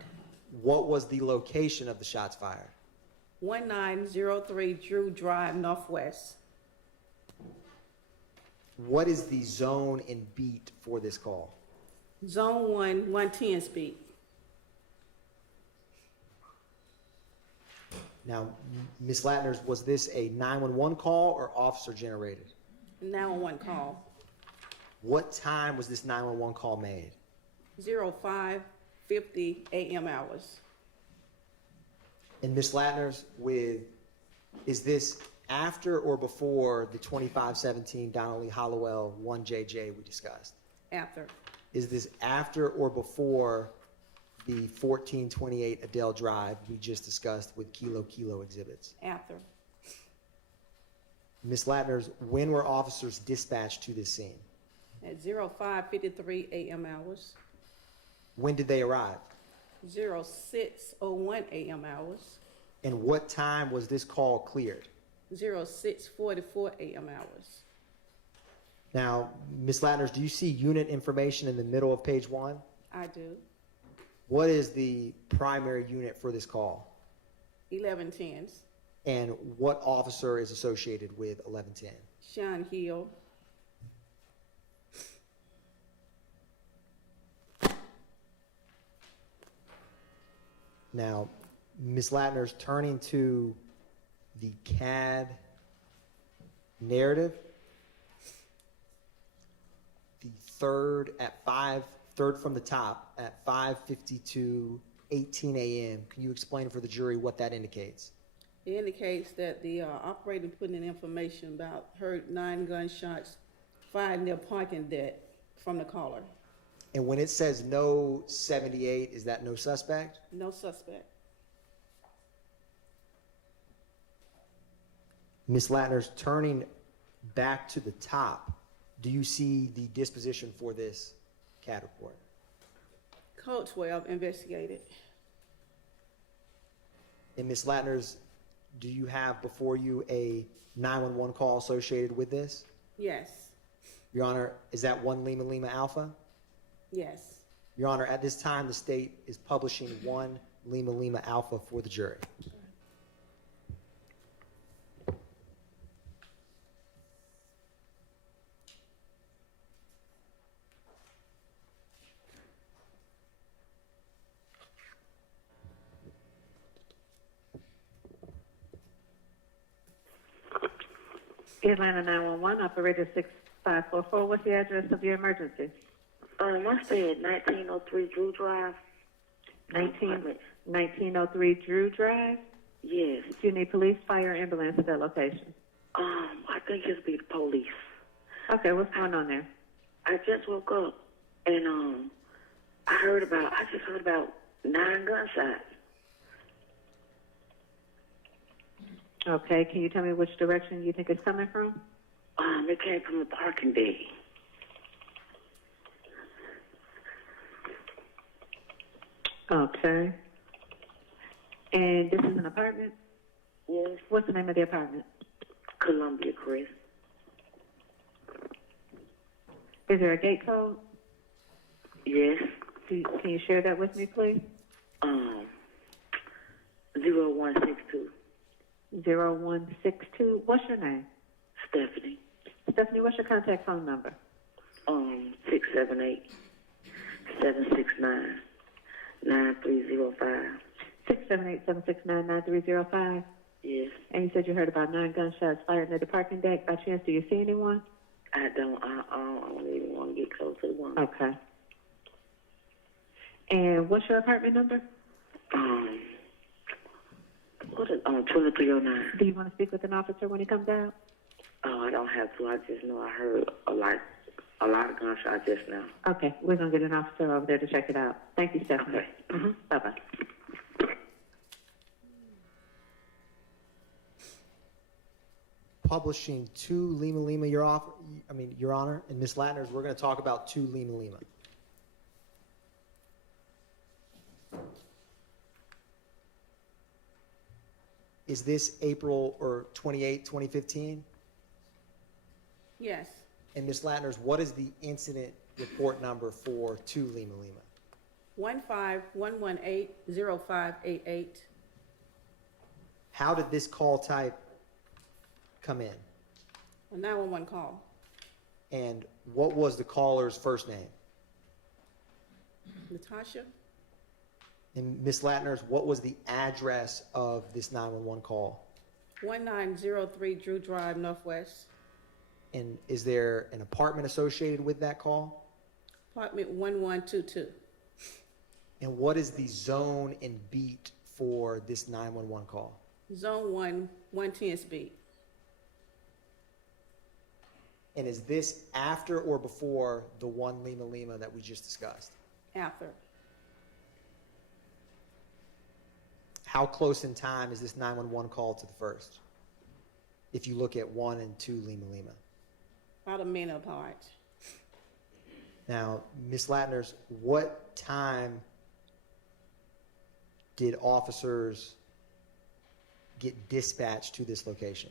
What was the location of the shots fired? 1903 Drew Drive, Northwest. What is the zone and beat for this call? Zone 1, 110 speed. Now, Ms. Latners, was this a 911 call or officer generated? 911 call. What time was this 911 call made? 05:50 a.m. hours. And Ms. Latners, is this after or before the 2517 Donnelly Hollowell 1JJ we discussed? After. Is this after or before the 1428 Adele Drive we just discussed with Kilo Kilo exhibits? After. Ms. Latners, when were officers dispatched to this scene? At 05:53 a.m. hours. When did they arrive? 06:01 a.m. hours. And what time was this call cleared? 06:44 a.m. hours. Now, Ms. Latners, do you see unit information in the middle of page 1? I do. What is the primary unit for this call? 1110s. And what officer is associated with 1110? Sean Hill. Now, Ms. Latner's turning to the CAD narrative. The third from the top at 5:52:18 a.m. Can you explain for the jury what that indicates? It indicates that the operator put in information about heard 9 gunshots fired near parking deck from the caller. And when it says no 78, is that no suspect? No suspect. Ms. Latner's turning back to the top. Do you see the disposition for this CAD report? Code 12 investigated. And Ms. Latner's, do you have before you a 911 call associated with this? Yes. Your Honor, is that 1 Lima Lima Alpha? Yes. Your Honor, at this time, the state is publishing 1 Lima Lima Alpha for the jury. Atlanta 911, operator 6544. What's the address of your emergency? I stay at 1903 Drew Drive. 1903 Drew Drive? Yes. Do you need police, fire, ambulance at that location? I think it's be the police. Okay, what's going on there? I just woke up and I just heard about 9 gunshots. Okay, can you tell me which direction you think it's coming from? It came from the parking deck. Okay. And this is an apartment? Yes. What's the name of the apartment? Columbia Crest. Is there a gate code? Yes. Can you share that with me, please? 0162. 0162. What's your name? Stephanie. Stephanie, what's your contact phone number? 678-769-9305. 678-769-9305. Yes. And you said you heard about 9 gunshots fired near the parking deck. By chance, do you see anyone? I don't even want to get close to the one. Okay. And what's your apartment number? What is 2309? Do you want to speak with an officer when he comes out? Oh, I don't have to. I just know I heard a lot of gunshots just now. Okay, we're going to get an officer over there to check it out. Thank you, Stephanie. Okay. Bye-bye. Publishing 2 Lima Lima, Your Honor, and Ms. Latner's, we're going to talk about 2 Lima Lima. Is this April or 28, 2015? Yes. And Ms. Latner's, what is the incident report number for 2 Lima Lima? 15118-0588. How did this call type come in? A 911 call. And what was the caller's first name? Natasha. And Ms. Latner's, what was the address of this 911 call? 1903 Drew Drive, Northwest. And is there an apartment associated with that call? Apartment 1122. And what is the zone and beat for this 911 call? Zone 1, 110th beat. And is this after or before the 1 Lima Lima that we just discussed? After. How close in time is this 911 call to the first? If you look at 1 and 2 Lima Lima. About a minute apart. Now, Ms. Latner's, what time did officers get dispatched to this location?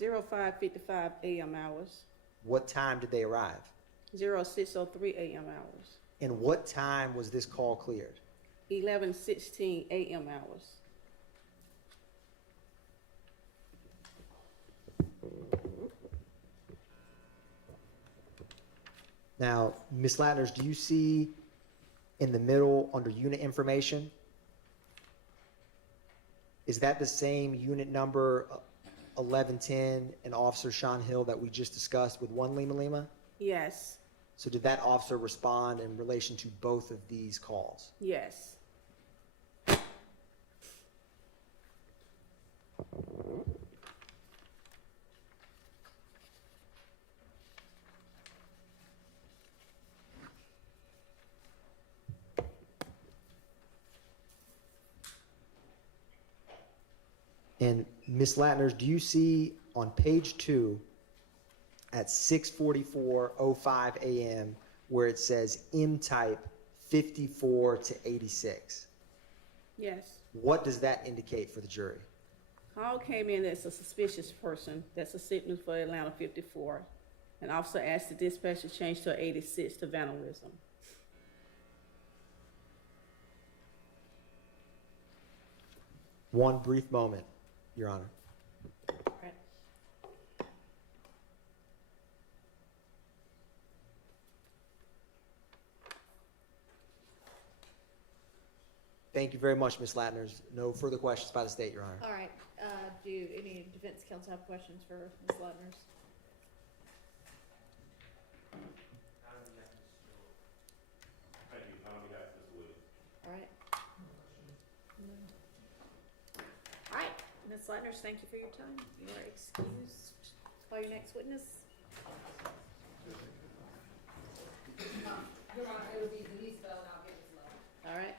05:55 a.m. hours, What time did they arrive? 06:03 a.m. hours, And what time was this call cleared? 11:16 a.m. hours. Now, Ms. Latners, do you see in the middle under unit information? Is that the same unit number 1110 and Officer Sean Hill that we just discussed with 1 Lima Lima? Yes, So did that officer respond in relation to both of these calls? yes. And Ms. Latners, do you see on page 2 at 6:44:05 a.m. where it says M-type 54 to 86? Yes. What does that indicate for the jury? Call came in that's a suspicious person. That's a signal for Atlanta 54. An officer asked the dispatcher to change to 86 to vandalism. One brief moment, Your Honor. Right. Thank you very much, Ms. Latners. No further questions by the state, Your Honor. All right, do any defense counsel have questions for Ms. Latners? All right. All right, Ms. Latners, thank you for your time. You are excused. Call your next witness. Your Honor, it would be Denise Bell, and I'll get this letter. All right.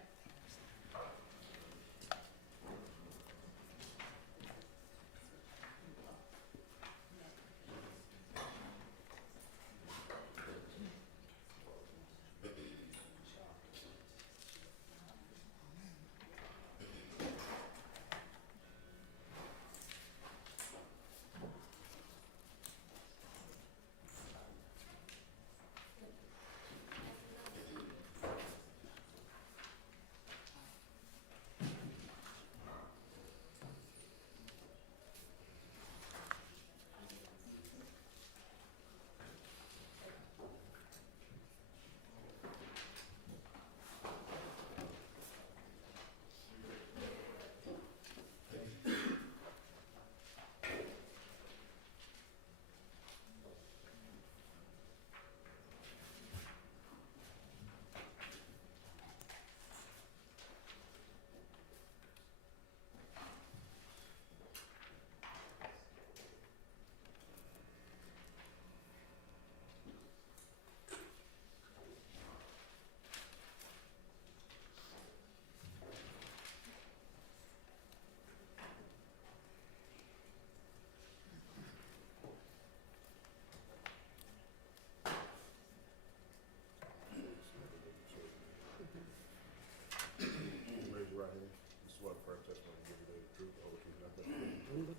Raise your right hand. You swear the first testimony you give today the truth, the whole truth, nothing but the truth.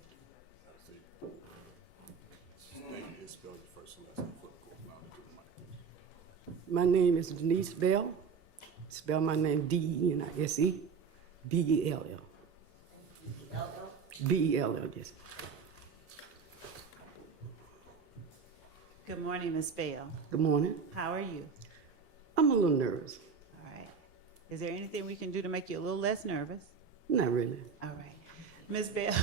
State is spelled your first and last name for the court. Allow me to the mic. My name is Denise Bell. Spell my name D-E-N-I-S-E, B-E-L-L. B-E-L-L, yes. Good morning, Ms. Bell. Good morning. How are you? I'm a little nervous. All right. Is there anything we can do to make you a little less nervous? Not really. All right. Ms. Bell,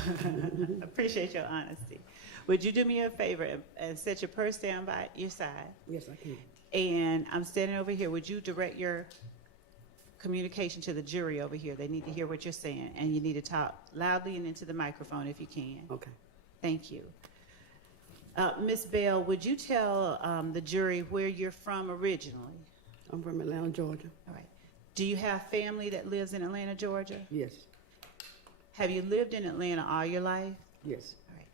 appreciate your honesty. Would you do me a favor and set your purse down by your side? Yes, I can. And I'm standing over here. Would you direct your communication to the jury over here? They need to hear what you're saying, and you need to talk loudly and into the microphone if you can. Okay. Thank you. Ms. Bell, would you tell the jury where you're from originally? I'm from Atlanta, Georgia. All right. Do you have family that lives in Atlanta, Georgia? Yes. Have you lived in Atlanta all your life? Yes. All right.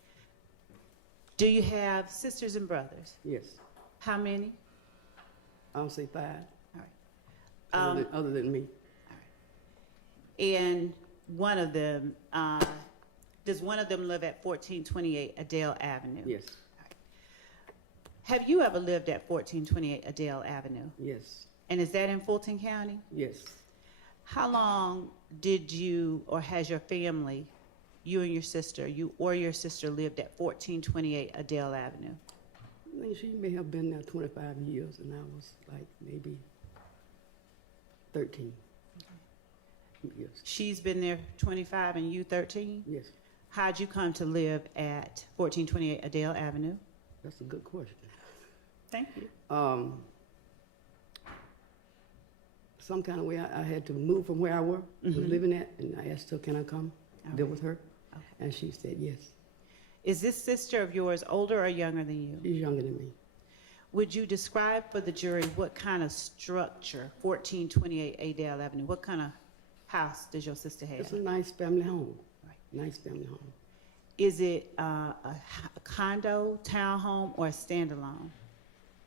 Do you have sisters and brothers? Yes. How many? I'll say 5. All right. Other than me. And one of them, does one of them live at 1428 Adele Avenue? Yes, Have you ever lived at 1428 Adele Avenue? yes, And is that in Fulton County? yes. How long did you or has your family, you and your sister, you or your sister lived at 1428 Adele Avenue? I think she may have been there 25 years, and I was like maybe 13 years. She's been there 25 and you 13? Yes, How'd you come to live at 1428 Adele Avenue? that's a good question. Thank you. Some kind of way I had to move from where I was living at, and I asked her, can I come live with her? Okay. And she said yes. Is this sister of yours older or younger than you? She's younger than me. Would you describe for the jury what kind of structure 1428 Adele Avenue, what kind of house does your sister have? It's a nice family home. Right. Nice family home. Is it a condo, townhome, or a standalone?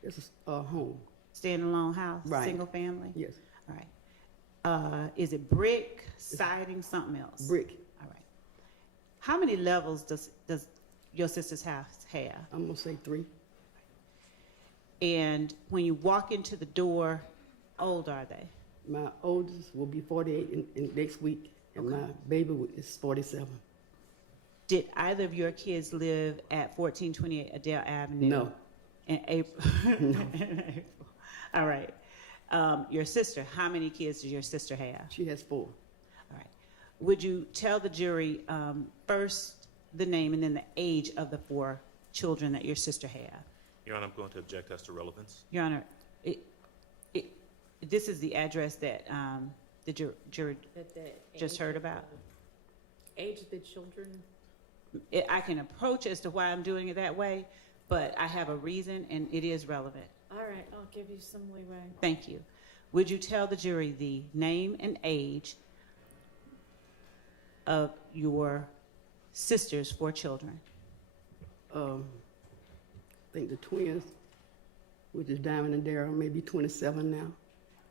It's a home. Standalone house, Right. single family? Yes. All right. Is it brick, siding, something else? Brick. All right. How many levels does your sister's house have? I'm gonna say 3. And when you walk into the door, how old are they? My oldest will be 48 in next week, and my baby is 47. Did either of your kids live at 1428 Adele Avenue? No. In April? No. All right. Your sister, how many kids does your sister have? She has 4. All right. Would you tell the jury first the name and then the age of the 4 children that your sister had? Your Honor, I'm going to object as to relevance. Your Honor, this is the address that the jury just heard about? Age of the children? I can approach as to why I'm doing it that way, but I have a reason and it is relevant. All right, I'll give you some leeway. Thank you. Would you tell the jury the name and age of your sister's 4 children? I think the twins, which is Diamond and Daryl, maybe 27 now,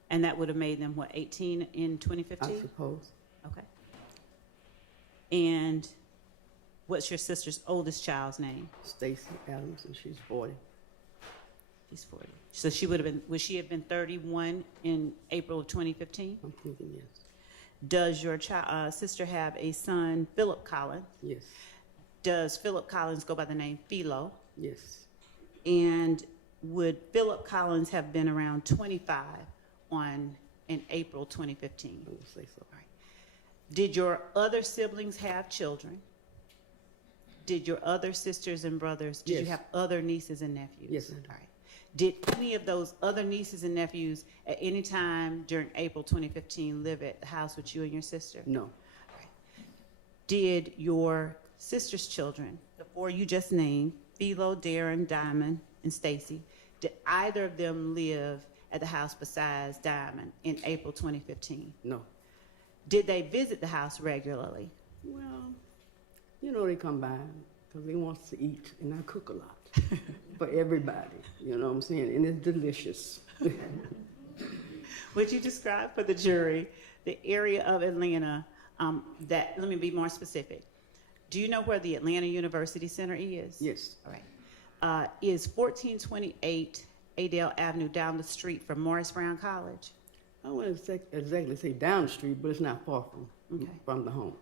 And that would have made them, what, 18 in 2015? I suppose. Okay. And what's your sister's oldest child's name? Stacy Adams, and she's 40. She's 40. So she would she have been 31 in April of 2015? I'm thinking yes. Does your sister have a son, Philip Collins? Yes. Does Philip Collins go by the name Philo? Yes. And would Philip Collins have been around 25 in April 2015? I would say so. All right. Did your other siblings have children? Did your other sisters and brothers, did you Yes. have other nieces and nephews? Yes, I do. All right. Did any of those other nieces and nephews at any time during April 2015 live at the house with you and your sister? No. Did your sister's children, the 4 you just named, Philo, Darren, Diamond, and Stacy, did either of them live at the house besides Diamond in April 2015? No. Did they visit the house regularly? Well, you know they come by because they want to eat, and I cook a lot for everybody. You know what I'm saying? And it's delicious. Would you describe for the jury the area of Atlanta let me be more specific. Do you know where the Atlanta University Center is? Yes. All right. Is 1428 Adele Avenue down the street from Morris Brown College? I wouldn't exactly say down the street, but it's not far from the home.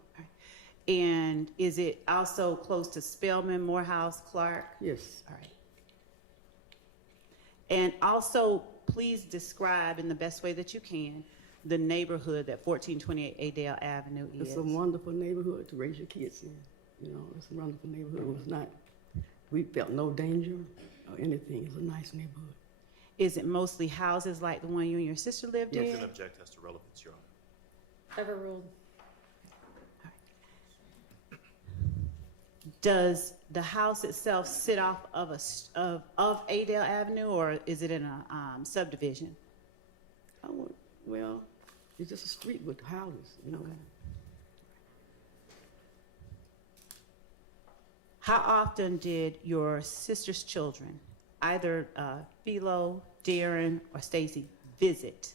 And is it also close to Spelman, Morehouse, Clark? Yes. All right. And also, please describe in the best way that you can the neighborhood that 1428 Adele Avenue is. It's a wonderful neighborhood to raise your kids in. You know, it's a wonderful neighborhood. It was not, we felt no danger or anything. It's a nice neighborhood. Is it mostly houses like the one you and your sister lived You in? can object as to relevance, Your Honor. Overruled. Does the house itself sit off of of Adele Avenue, or is it in a subdivision? Well, it's just a street with houses, you know. Okay. How often did your sister's children, either Philo, Darren, or Stacy, visit?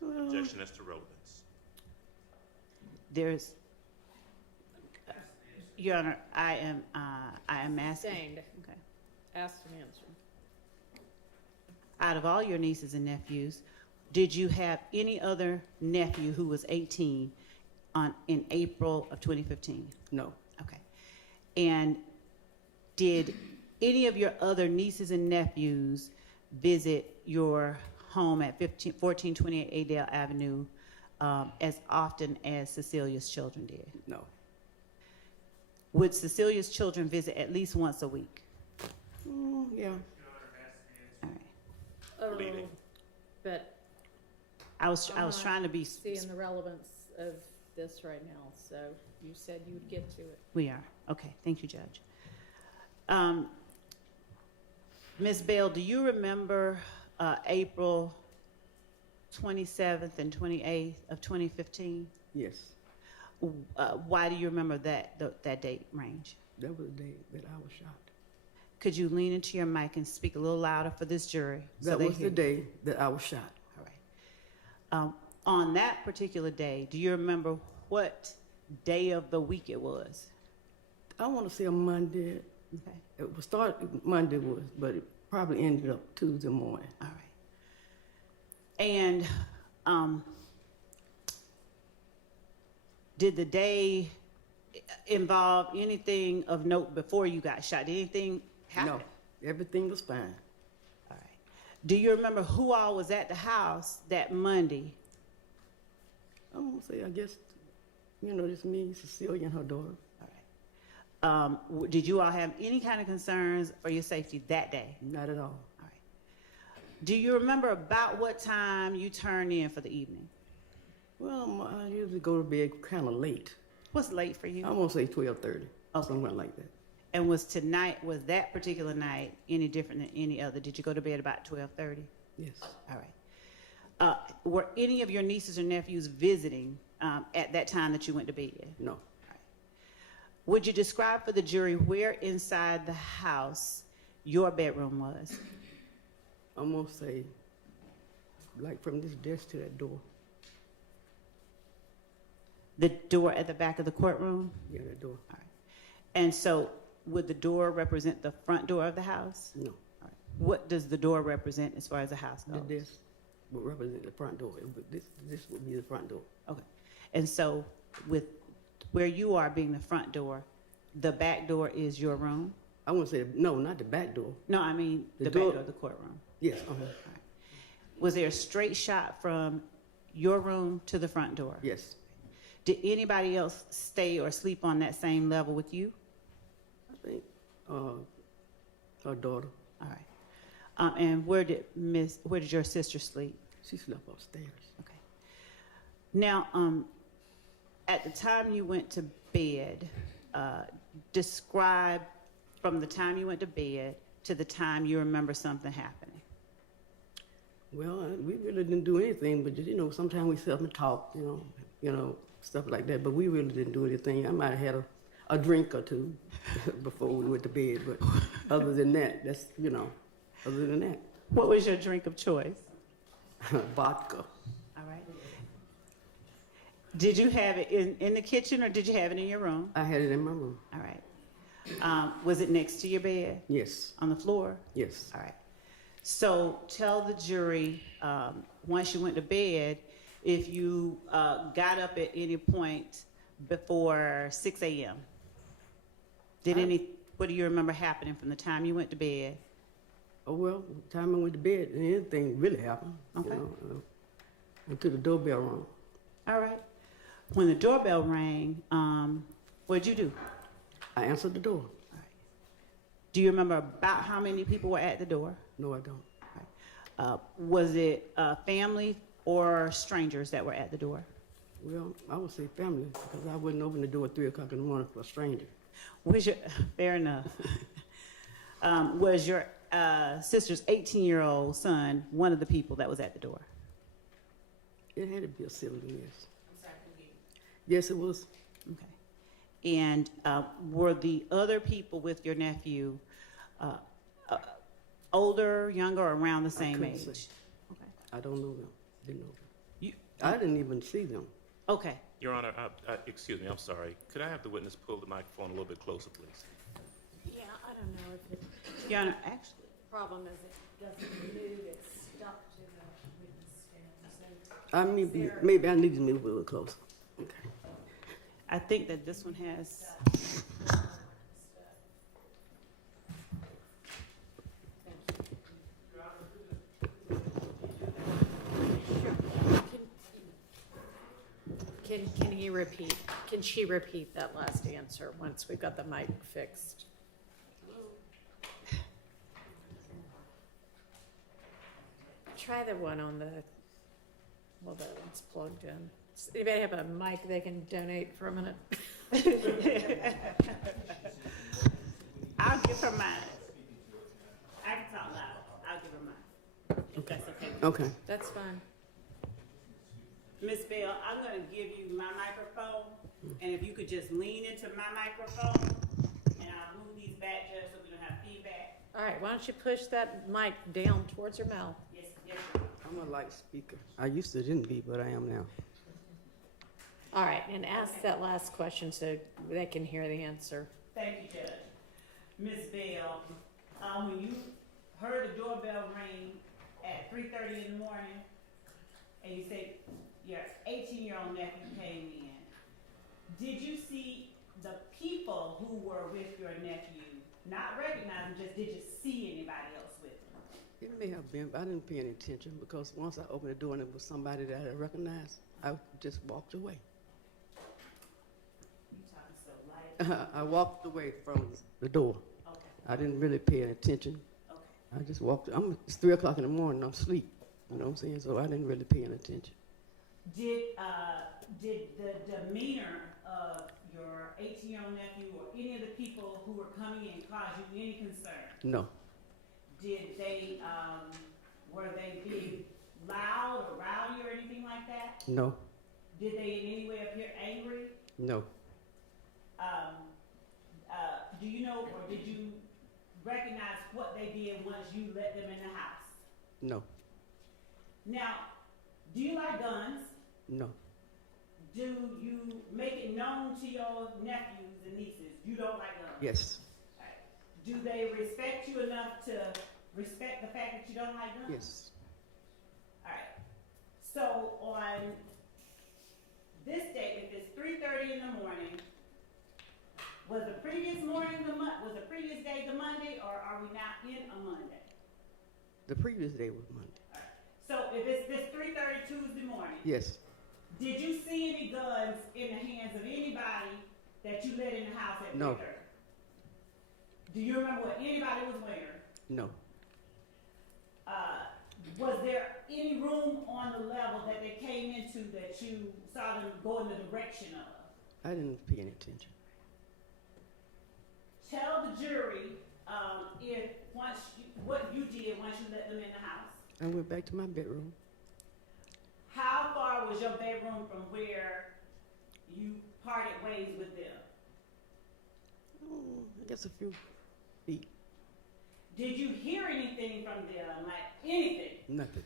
Well, Objection as to relevance. there's, Your Honor, I am asking. Sustained. Okay. Asked and answered. Out of all your nieces and nephews, did you have any other nephew who was 18 in April of 2015? No. Okay. And did any of your other nieces and nephews visit your home at 1428 Adale Avenue as often as Cecilia's children did? No. Would Cecilia's children visit at least once a week? Yeah. All right. Oh, Leading. but I was I'm not trying to be. seeing the relevance of this right now, so you said you'd get to it. We are. Okay. Thank you, Judge. Ms. Bell, do you remember April 27th and 28th of 2015? Yes. Why do you remember that date range? That was the day that I was shot. Could you lean into your mic and speak a little louder for this jury? That was the day that I was shot. All right. On that particular day, do you remember what day of the week it was? I want to say a Monday. Okay. It was started Monday but it probably ended up Tuesday morning. All right. And did the day involve anything of note before you got shot? Did anything happen? No, everything was fine. All right. Do you remember who all was at the house that Monday? I'm gonna say, I guess, it's me, Cecilia, and her daughter. All right. Did you all have any kind of concerns for your safety that day? Not at all. All right. Do you remember about what time you turned in for the evening? Well, I usually go to bed kind of late. What's late for you? I'm gonna say 12:30, something like that. And was that particular night any different than any other? Did you go to bed about 12:30? Yes. All right. Were any of your nieces or nephews visiting at that time that you went to bed? No. All right. Would you describe for the jury where inside the house your bedroom was? I'm gonna say, like from this desk to that door. The door at the back of the courtroom? Yeah, that door. All right. And so would the door represent the front door of the house? No. All right. What does the door represent as far as the house goes? The desk would represent the front door. This would be the front door. Okay. And so with where you are being the front door, the back door is your room? I want to say, no, not the back door. No, I mean the door- back door of the courtroom. Yes. All right. Was there a straight shot from your room to the front door? Yes. Did anybody else stay or sleep on that same level with you? I think her daughter. All right. And where did your sister sleep? She slept upstairs. Okay. Now, at the time you went to bed, describe from the time you went to bed to the time you remember something happening. Well, we really didn't do anything, but sometimes we sit up and talk, stuff like that. But we really didn't do anything. I might have had a drink or two before we went to bed, but other than that, other than that. What was your drink of choice? Vodka. All right. Did you have it in the kitchen or did you have it in your room? I had it in my room. All right. Was it next to your bed? Yes. On the floor? Yes. All right. So tell the jury, once you went to bed, if you got up at any point before 6 a.m. What do you remember happening from the time you went to bed? Oh, well, the time I went to bed, anything really happened. Okay. Until the doorbell rang. All right. When the doorbell rang, what'd you do? I answered the door. All right. Do you remember about how many people were at the door? No, I don't. All right. Was it family or strangers that were at the door? Well, I would say family, because I wouldn't open the door at 3 o'clock in the morning for a stranger. Fair enough. Was your sister's 18-year-old son one of the people that was at the door? It had to be a sibling, yes. Yes, it was. Okay. And were the other people with your nephew older, younger, or around the same age? Say. Okay. I don't know them. Didn't know them. I didn't even see them. Okay. Your Honor, excuse me, I'm sorry. Could I have the witness pull the microphone a little bit closer, please? Yeah, I don't know if it, Your Honor, actually, the problem is it doesn't move, it's stuck to the witness stand. So Maybe I need to move a little closer. Okay. I think that this one has. Can you repeat, can she repeat that last answer once we've got the mic fixed? Try the one on the, well, that one's plugged in. Does anybody have a mic they can donate for a minute? I'll give her mine. I can talk loud. I'll give her mine. If that's okay. Okay. That's fine. Miss Bell, I'm gonna give you my microphone, and if you could just lean into my microphone, and I'll move these back just so we don't have feedback. All right, why don't you push that mic down towards her mouth? Yes, yes. Sir. I'm a light speaker. I used to didn't be, but I am now. All right, and ask that last question so they can hear the answer. Thank you, Judge. Miss Bell, when you heard the doorbell ring at 3:30 in the morning, and you said your 18-year-old nephew came in, did you see the people who were with your nephew, not recognize him, just did you see anybody else with him? It may have been, but I didn't pay any attention because once I opened the door and it was somebody that I recognized, I just walked away. You talking so light. I walked away from the door. Okay. I didn't really pay any attention. Okay. I just walked. It's 3 o'clock in the morning. I'm asleep. You know what I'm saying? So I didn't really pay any attention. Did the demeanor of your 18-year-old nephew or any of the people who were coming in cause you any concern? No. Did they, were they being loud or rowdy or anything like that? No. Did they in any way appear angry? No. Do you know or did you recognize what they did once you let them in the house? No. Now, do you like guns? No. Do you make it known to your nephews and nieces you don't like guns? Yes. Right. Do they respect you enough to respect the fact that you don't like guns? Yes. All right. So on this date, if it's 3:30 in the morning, was the previous day the Monday, or are we now in a Monday? The previous day was Monday. All right. So if it's this 3:30 Tuesday morning, Yes. did you see any guns in the hands of anybody that you let in the house at 3:30? No. Do you remember what anybody was wearing? No. Was there any room on the level that they came into that you saw them go in the direction of? I didn't pay any attention. Tell the jury what you did once you let them in the house. I went back to my bedroom. How far was your bedroom from where you parted ways with them? I guess a few feet. Did you hear anything from them, like anything? Nothing.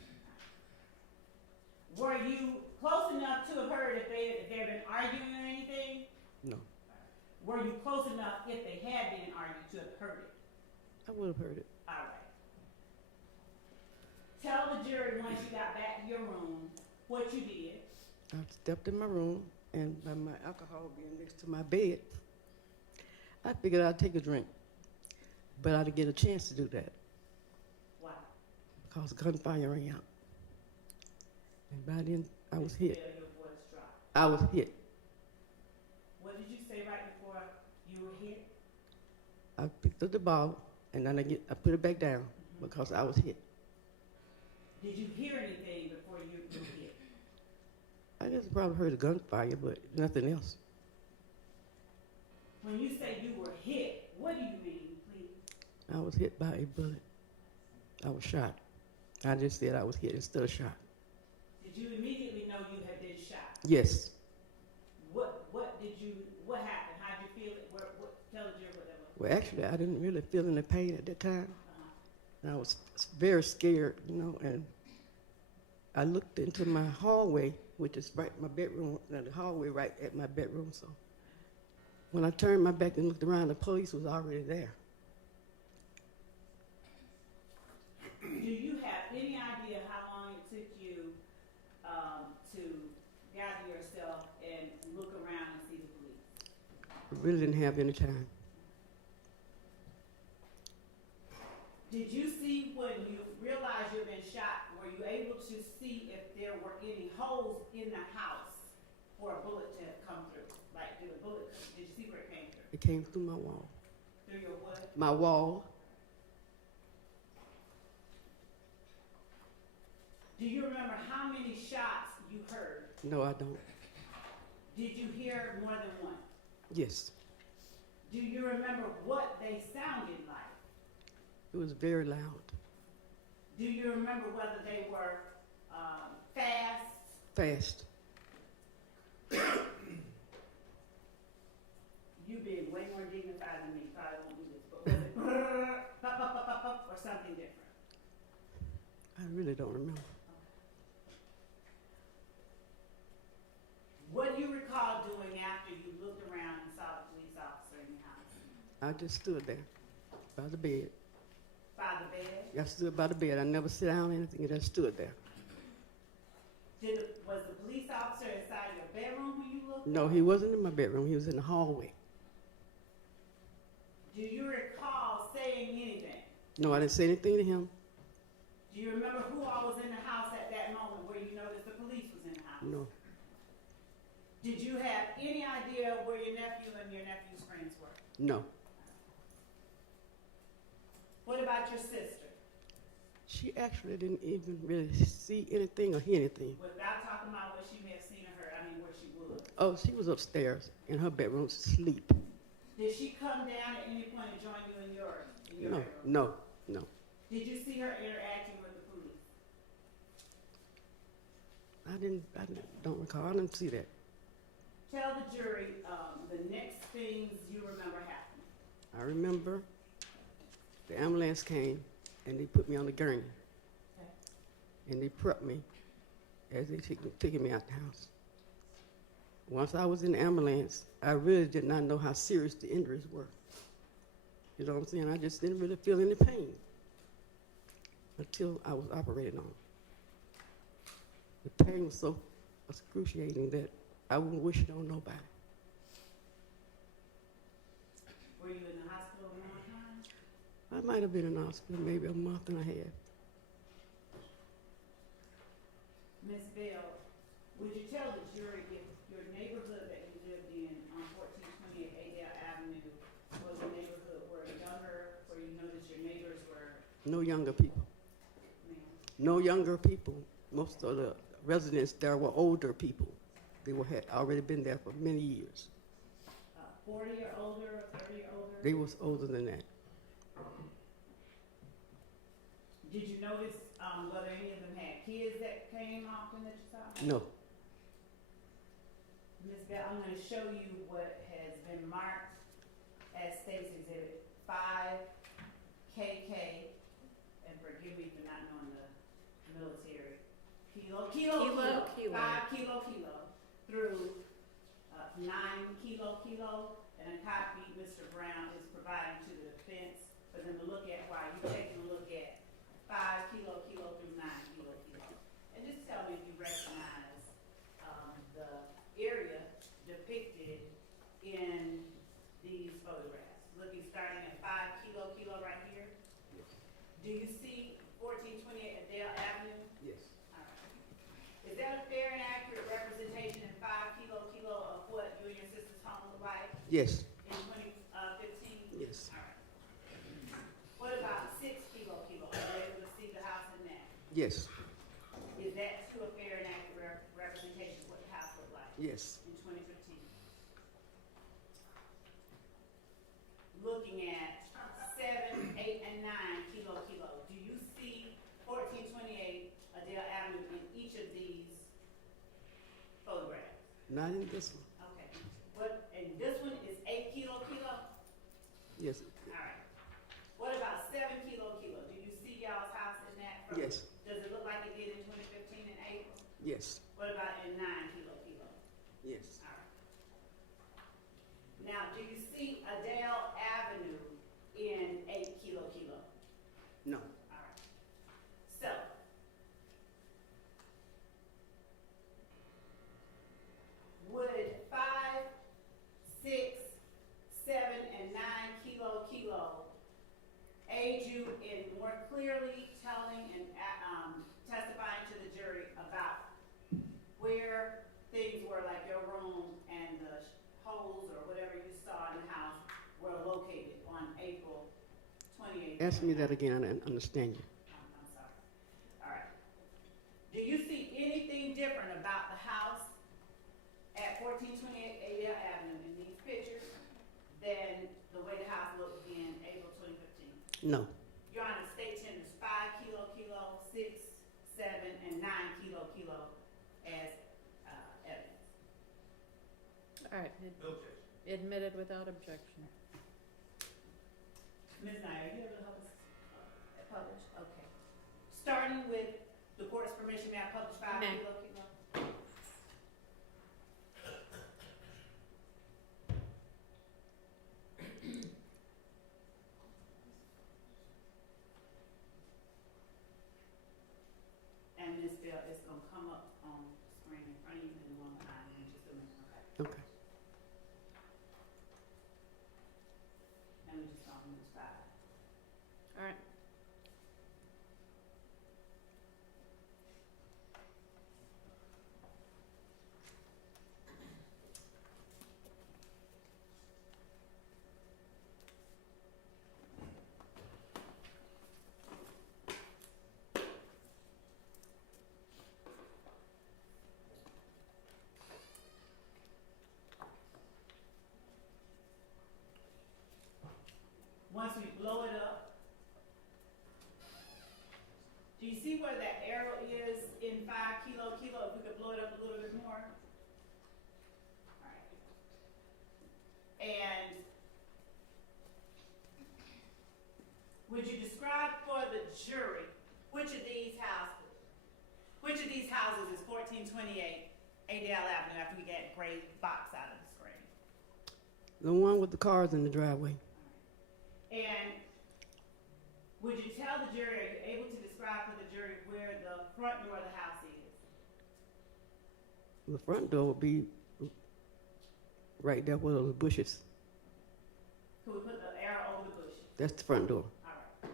Were you close enough to have heard if they had been arguing or anything? No. Were you close enough if they had been arguing to have heard it? I would have heard it. All right. Tell the jury once you got back to your room what you did. I stepped in my room, and by my alcohol being next to my bed, I figured I'd take a drink. But I didn't get a chance to do that. Why? Because gunfire rang out. And by then, I was hit. Your voice dropped. I was hit. What did you say right before you were hit? I picked up the ball, and then I put it back down because I was hit. Did you hear anything before you were hit? I just probably heard a gunfire, but nothing else. When you say you were hit, what do you mean, please? I was hit by a bullet. I was shot. I just said I was hit instead of shot. Did you immediately know you had been shot? Yes. What happened? How'd you feel it? Tell the jury what that was. Well, actually, I didn't really feel any pain at that time. And I was very scared, and I looked into my hallway, which is right my bedroom, the hallway right at my bedroom. So when I turned my back and looked around, the police was already there. Do you have any idea how long it took you to gather yourself and look around and see the police? I really didn't have any time. Did you see when you realized you've been shot, were you able to see if there were any holes in the house for a bullet to have come through? Like, did you see where it came through? It came through my wall. Through your what? My wall. Do you remember how many shots you heard? No, I don't. Did you hear more than one? Yes. Do you remember what they sounded like? It was very loud. Do you remember whether they were fast? Fast. You being way more dignified than me, probably won't do this, but was it or something different? I really don't remember. What do you recall doing after you looked around and saw the police officer in your house? I just stood there by the bed. By the bed? I stood by the bed. I never sit down or anything. I just stood there. Was the police officer inside your bedroom when you looked? No, he wasn't in my bedroom. He was in the hallway. Do you recall saying anything? No, I didn't say anything to him. Do you remember who all was in the house at that moment where you noticed the police was in the house? No. Did you have any idea where your nephew and your nephew's friends were? No. What about your sister? She actually didn't even really see anything or hear anything. Without talking about what she may have seen or heard, I mean where she was. Oh, she was upstairs in her bedroom asleep. Did she come down at any point and join you in your No, bedroom? no. Did you see her interacting with the police? I don't recall. I didn't see that. Tell the jury the next things you remember happening. I remember the ambulance came and they put me on the gurney. Okay. And they prepped me as they taking me out the house. Once I was in the ambulance, I really did not know how serious the injuries were. You know what I'm saying? I just didn't really feel any pain until I was operated on. The pain was so excruciating that I wouldn't wish it on nobody. Were you in the hospital a long time? I might have been in the hospital maybe a month and a half. Ms. Bell, would you tell the jury if your neighborhood that you lived in on 1428 Adele Avenue was a neighborhood where you noticed your neighbors were? No younger people. No younger people. Most of the residents there were older people. They had already been there for many years. 40 or older, 30 or older? They was older than that. Did you notice whether any of them had kids that came often that you saw? No. Ms. Bell, I'm going to show you what has been marked as State's Exhibit 5KK, and forgive me for not knowing the military. Kilo, 5 kilo, through 9 kilo, and a copy Mr. Brown is providing to the defense for them to look at while you're taking a look at 5 kilo through 9 kilo. And just tell me if you recognize the area depicted in these photographs. Looking starting at 5 kilo right here. Yes. Do you see 1428 Adele Avenue? Yes. All right. Is that a fair and accurate representation in 5 kilo of what you and your sister's home look like Yes. in 2015? Yes. All right. What about 6 kilo? Are you able to see the house in that? Yes. Is that to a fair and accurate representation of what the house looked like? Yes. In 2015. Looking at 7, 8, and 9 kilo. Do you see 1428 Adele Avenue in each of these photographs? Not in this one. Okay. And this one is 8 kilo? Yes. All right. What about 7 kilo? Do you see y'all's house in that? Yes. Does it look like it did in 2015 in April? Yes. What about in 9 Ask me that again. I didn't understand you. I'm sorry. All right. Do you see anything different about the house at 1428 Adele Avenue in these pictures than the way the house looked in April 2015? No. Your Honor, state tenders 5 kilo, 6, 7, and 9 kilo as evidence. All right, admitted without objection. Ms. Nye, are you able to help us publish? Okay. Starting with the court's permission, may I publish 5 May. kilo? And Ms. Bell, it's gonna come up on screen in front of you and the one behind you in just a minute, okay? Okay. And we just gonna use 5. All right. Once we blow it up, do you see where that arrow is in 5 kilo? If we could blow it up a little bit more. All right. And would you describe for the jury which of these houses is 1428 Adele Avenue after we get that gray box out of the screen? The one with the cars in the driveway. And would you tell the jury, are you able to describe for the jury where the front door of the house is? The front door would be right there where those bushes. Could we put the arrow over the bush? That's the front door. All right.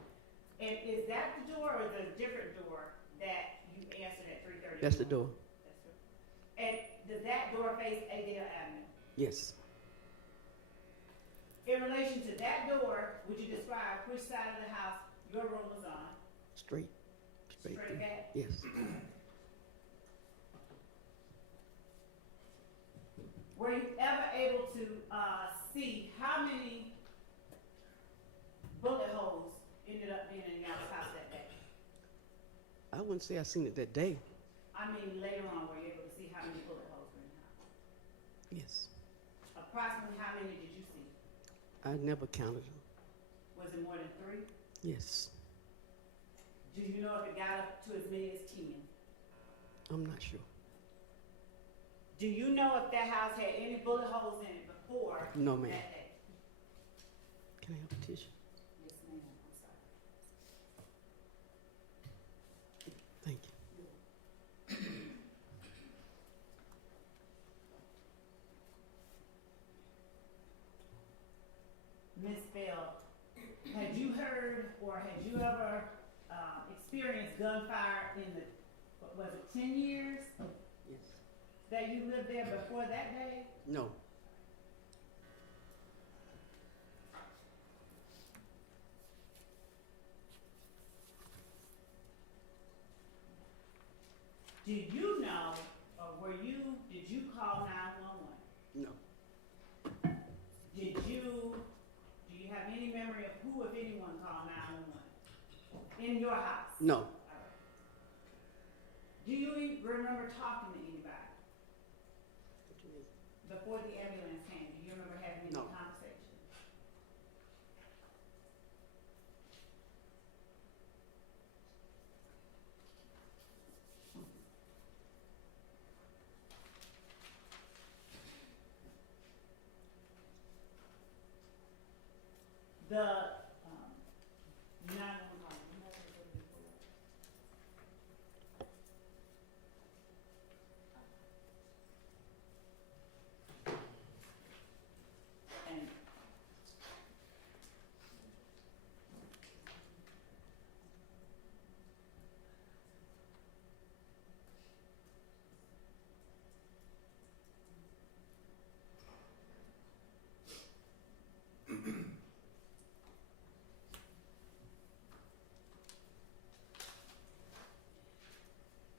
And is that the door or is it a different door that you answered at 3:30? That's the door. That's right. And does that door face Adele Avenue? Yes. In relation to that door, would you describe which side of the house your room was on? Straight. Straight through. back? Yes. Were you ever able to see how many bullet holes ended up being in y'all's house that day? I wouldn't say I seen it that day. I mean, later on, were you able to see how many bullet holes were in the house? Yes. Approximately how many did you see? I never counted them. Was it more than 3? Yes. Do you know if it got up to as many as 10? I'm not sure. Do you know if that house had any bullet holes in it before No, ma'am. that day? Can I have a tissue? Yes, ma'am. I'm sorry. Thank you. Miss Bell, had you heard or had you ever experienced gunfire in the, what was it, 10 years Yes. that you lived there before that day? No. Do you know, or did you call 911? No. Do you have any memory of who, if anyone, called 911 in your house? No. All right. Do you remember talking to anybody before the ambulance came? Do you remember having any No. conversation? The 911 call, you know what they did before?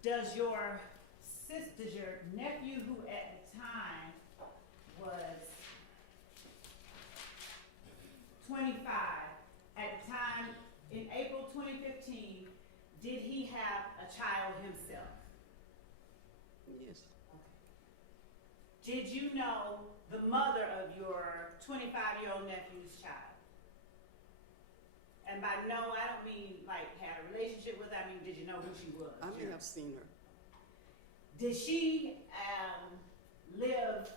does your nephew, who at the time was 25, at the time in April 2015, did he have a child himself? Yes. Did you know the mother of your 25-year-old nephew's child? And by no, I don't mean like had a relationship with her, I mean, did you know who she was? I may have seen her. Did she live,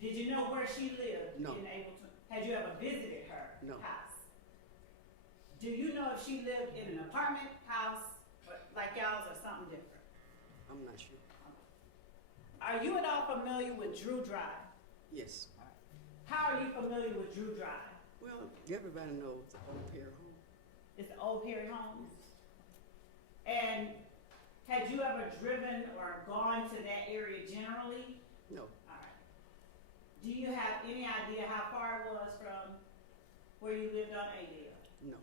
did you know where she lived? No. In April, had you ever visited her No. house? Do you know if she lived in an apartment house or like y'all's or something different? I'm not sure. Are you at all familiar with Drew Drive? Yes. How are you familiar with Drew Drive? Well, everybody knows the old pair home. It's the old Perry homes. And had you ever driven or gone to that area generally? No. All right. Do you have any idea how far it was from where you lived on Adele? No.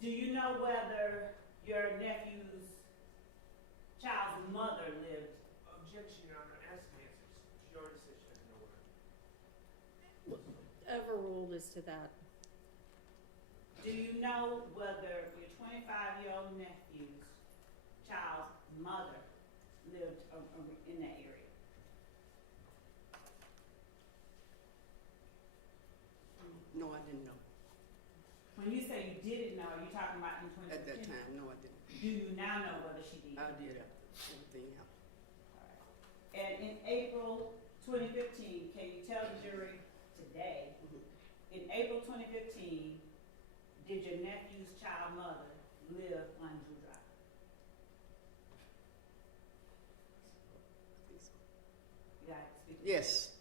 Do you know whether your nephew's child's mother lived? Objection, Your Honor. Ask answers. She already said she doesn't know where. Overruled as to that. Do you know whether your 25-year-old nephew's child's mother lived in that area? No, I didn't know. When you say you didn't know, are you talking about in 2015? At that time, no, I didn't. Do you now know whether she did? I did after everything happened. And in April 2015, can you tell the jury today, in April 2015, did your nephew's child mother live on Drew Drive? I think so. You got to speak. Yes.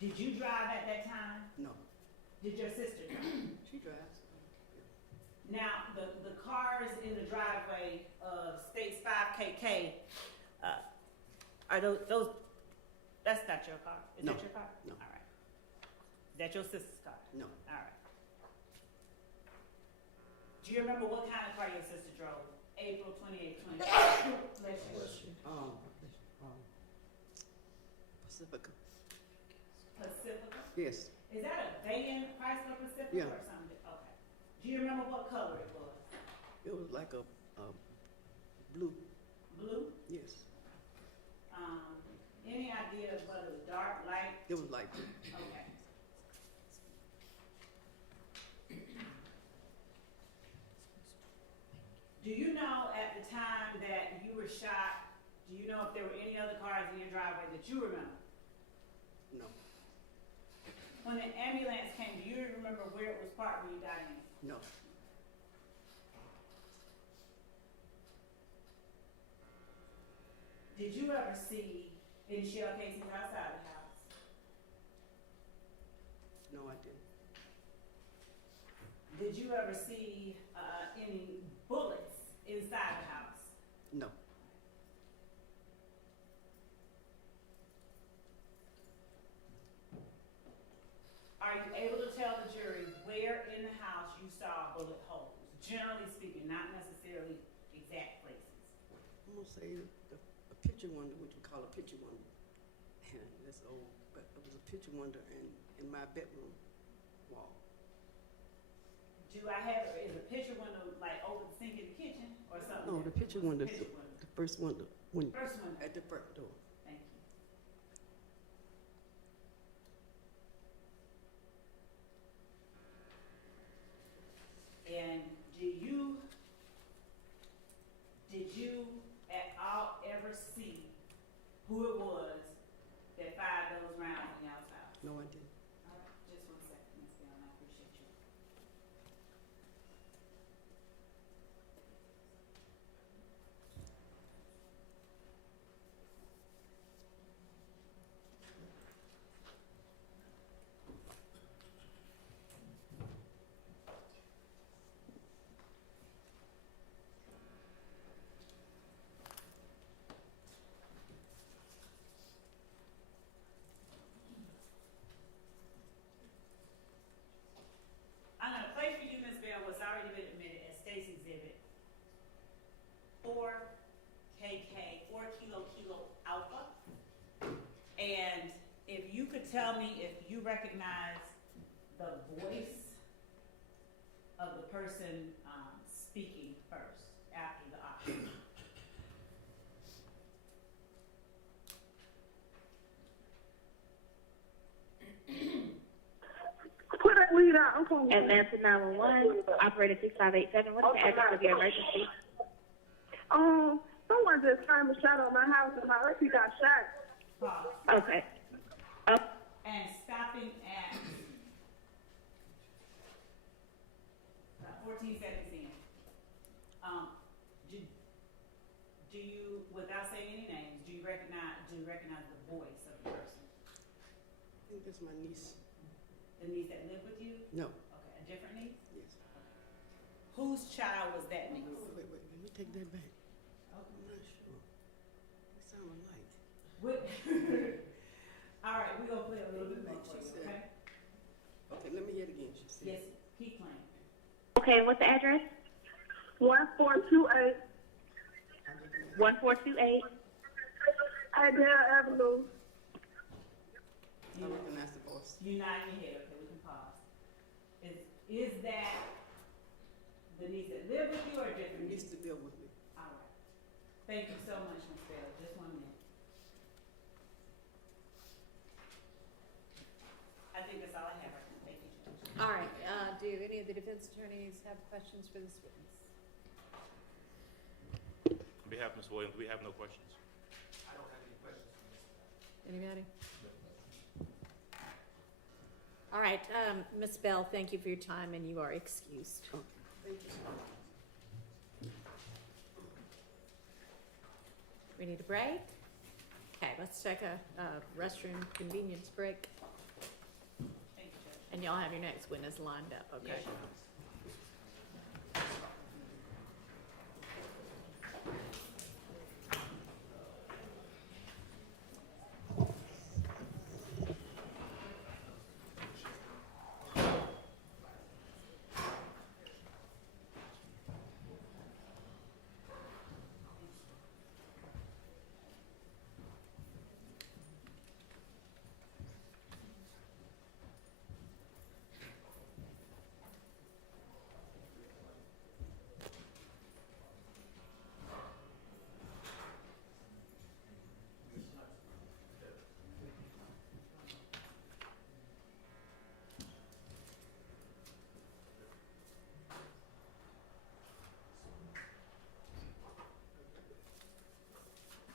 Did you drive at that time? No. Did your sister drive? She drives. Now, the cars in the driveway of States 5KK, are those, that's not your car? Is No. that your car? No. All right. Is that your sister's car? No. All right. Do you remember what kind of car your sister drove? April 28, 2015. Bless you. Pacifica. Pacifica? Yes. Is that a van, Chrysler Pacifica Yeah. or something? Okay. Do you remember what color it was? It was like a blue. Blue? Yes. Any idea of whether it was dark, light? It was like blue. Okay. Do you know at the time that you were shot, do you know if there were any other cars in your driveway that you remember? No. When the ambulance came, do you remember where it was parked when you got in? No. Did you ever see any shell casings outside the house? No, I didn't. Did you ever see any bullets inside the house? No. Are you able to tell the jury where in the house you saw bullet holes? Generally speaking, not necessarily exact places. I'm gonna say a picture window, what you call a picture window. That's old, but it was a picture window in my bedroom wall. Do I have, is a picture window like over the sink in the kitchen or something? No, the different? picture window, Picture window. the first window, First window. at the front door. Thank you. And did you at all ever see who it was that fired those rounds in y'all's house? No, I didn't. All right, just 1 second, Ms. Bell, I appreciate you. tell me if you recognize the voice of the person speaking first after the option. Put that weed out. I'm calling. Atlanta 911, operator 6587. What's the address of your emergency? Someone just turned a shot on my house and my auntie got shot. Okay. Oh, And stopping at 14 seconds in. Do you, without saying any names, do you recognize the voice of the person? I think that's my niece. The niece that lived with you? No. Okay, a different niece? Yes. Whose child was that niece? Wait, let me take that back. I'm not sure. They sound alike. All right, we're gonna play a little bit more for you, She okay? Okay, let me hear it again. She said. Yes, keep playing. okay, what's the address? 1428 1428. Adele Avenue. I recognize the voice. You nod your head, okay, we can pause. Is that the niece that lived with you or a different niece? Used to deal with me. All right. Thank you so much, Ms. Bell. Just 1 minute. I think that's all I have right now. Thank you, Judge. All right, do any of the defense attorneys have questions for this witness? On behalf of Ms. Williams, we have no questions. I don't have any questions for Ms. Bell. Anybody? All right, Ms. Bell, thank you for your time, and you are excused. Thank you. We need a break? Okay, let's take a restroom convenience break. Thank you, Judge. And y'all have your next witness lined up, okay? Yes,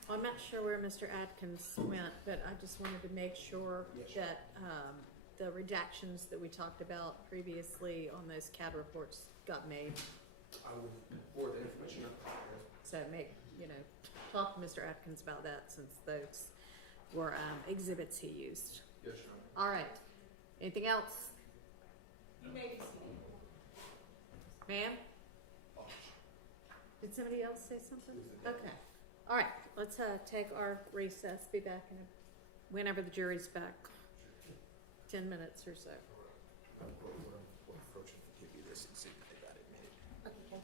I'm not sure where Mr. Atkins went, but I just wanted to make sure that the redactions that we talked about previously on those CAD reports got made. I will forward the information up. So talk to Mr. Atkins about that, since those were exhibits he used. Yes, Your Honor. All right. Anything else? You may be seated. Ma'am? Did somebody else say something? Okay. All right, let's take our recess, be back in whenever the jury's back. 10 minutes or so. Approaching, give you this and see if they got it made. Okay.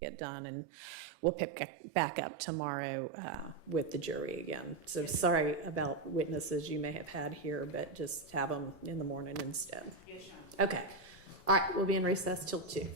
get done, and we'll pick back up tomorrow with the jury again. So sorry about witnesses you may have had here, but just have them in the morning instead. Yes, sure. Okay. All right, we'll be in recess till 2.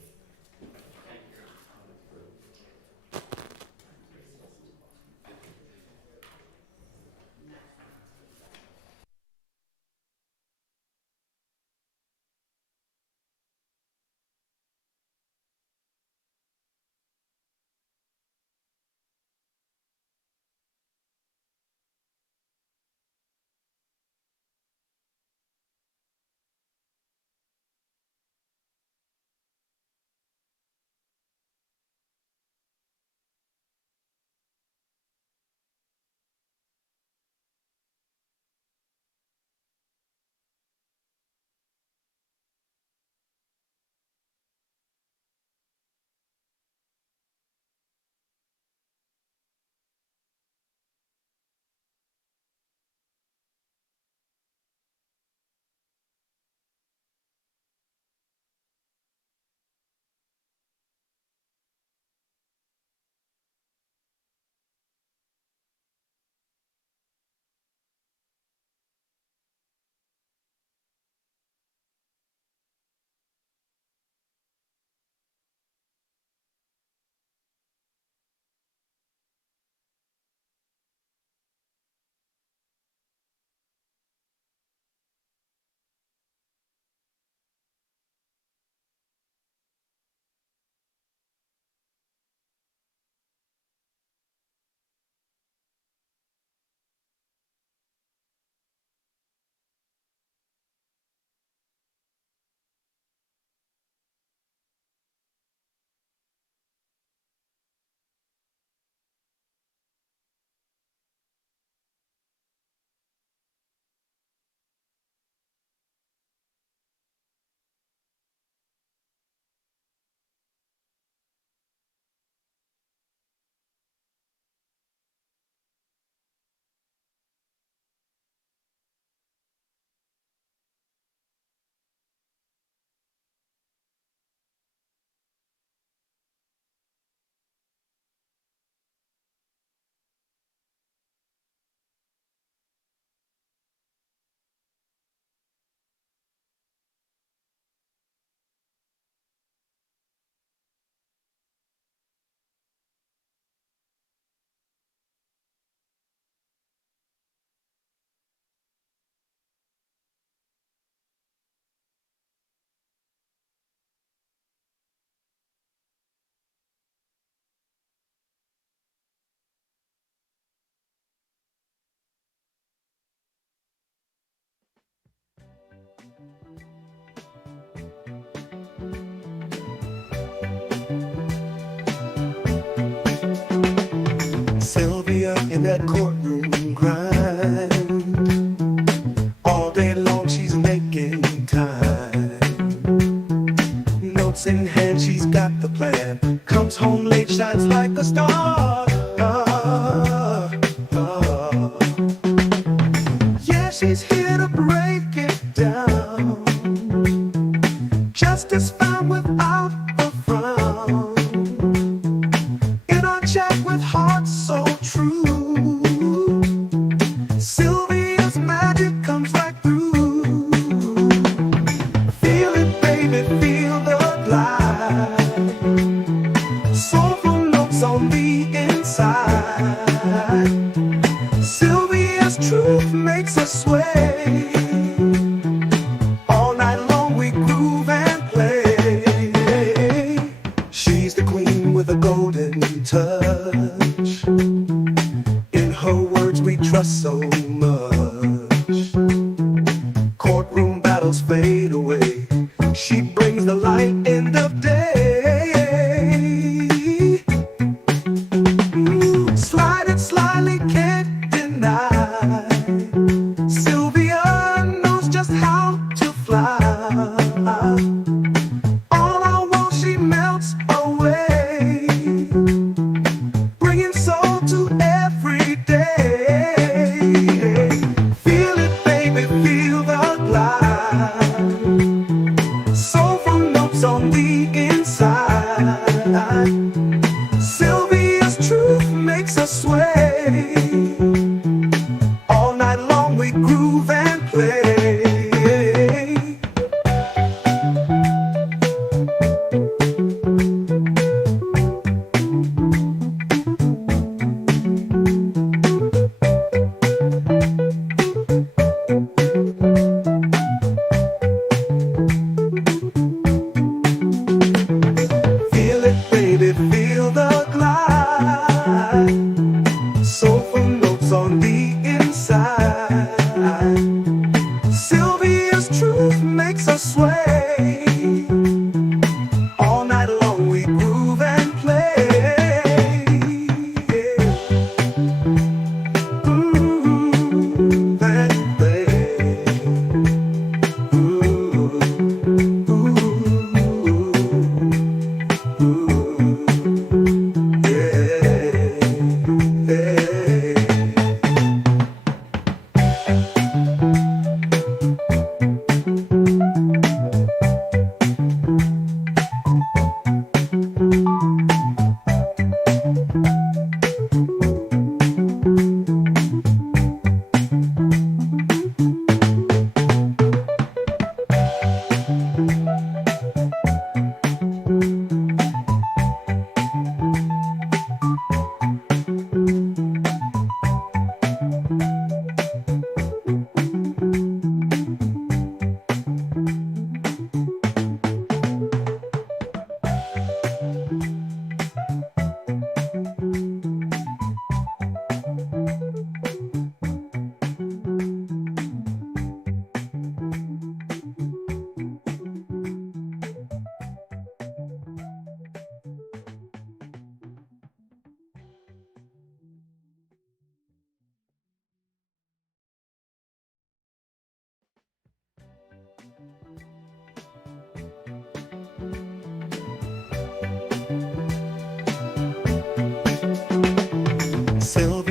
Sylvia in that courtroom grind. All day long she's making time. Notes in hand, she's got the plan. Comes home late, shines like a star. Yeah, she's here to break it down. Justice found without a frown. In our chat with hearts so true, Sylvia's magic comes right through. Feel it, baby, feel the glide. Soulful notes on the inside. Sylvia's truth makes us sway. All night long we groove and play. She's the queen with a golden touch. In her words we trust so much. Courtroom battles fade away. She brings the light end of day. Slide it slyly, can't deny. Sylvia knows just how to fly. All I want, she melts away, bringing soul to every day. Feel it, baby, feel the glide. and play. Feel it, baby, feel the glide. Soulful notes on the inside. Sylvia's truth makes us sway. All night long we groove and play. Yeah. Groove and play. Ooh, ooh, ooh, yeah, yeah. Silver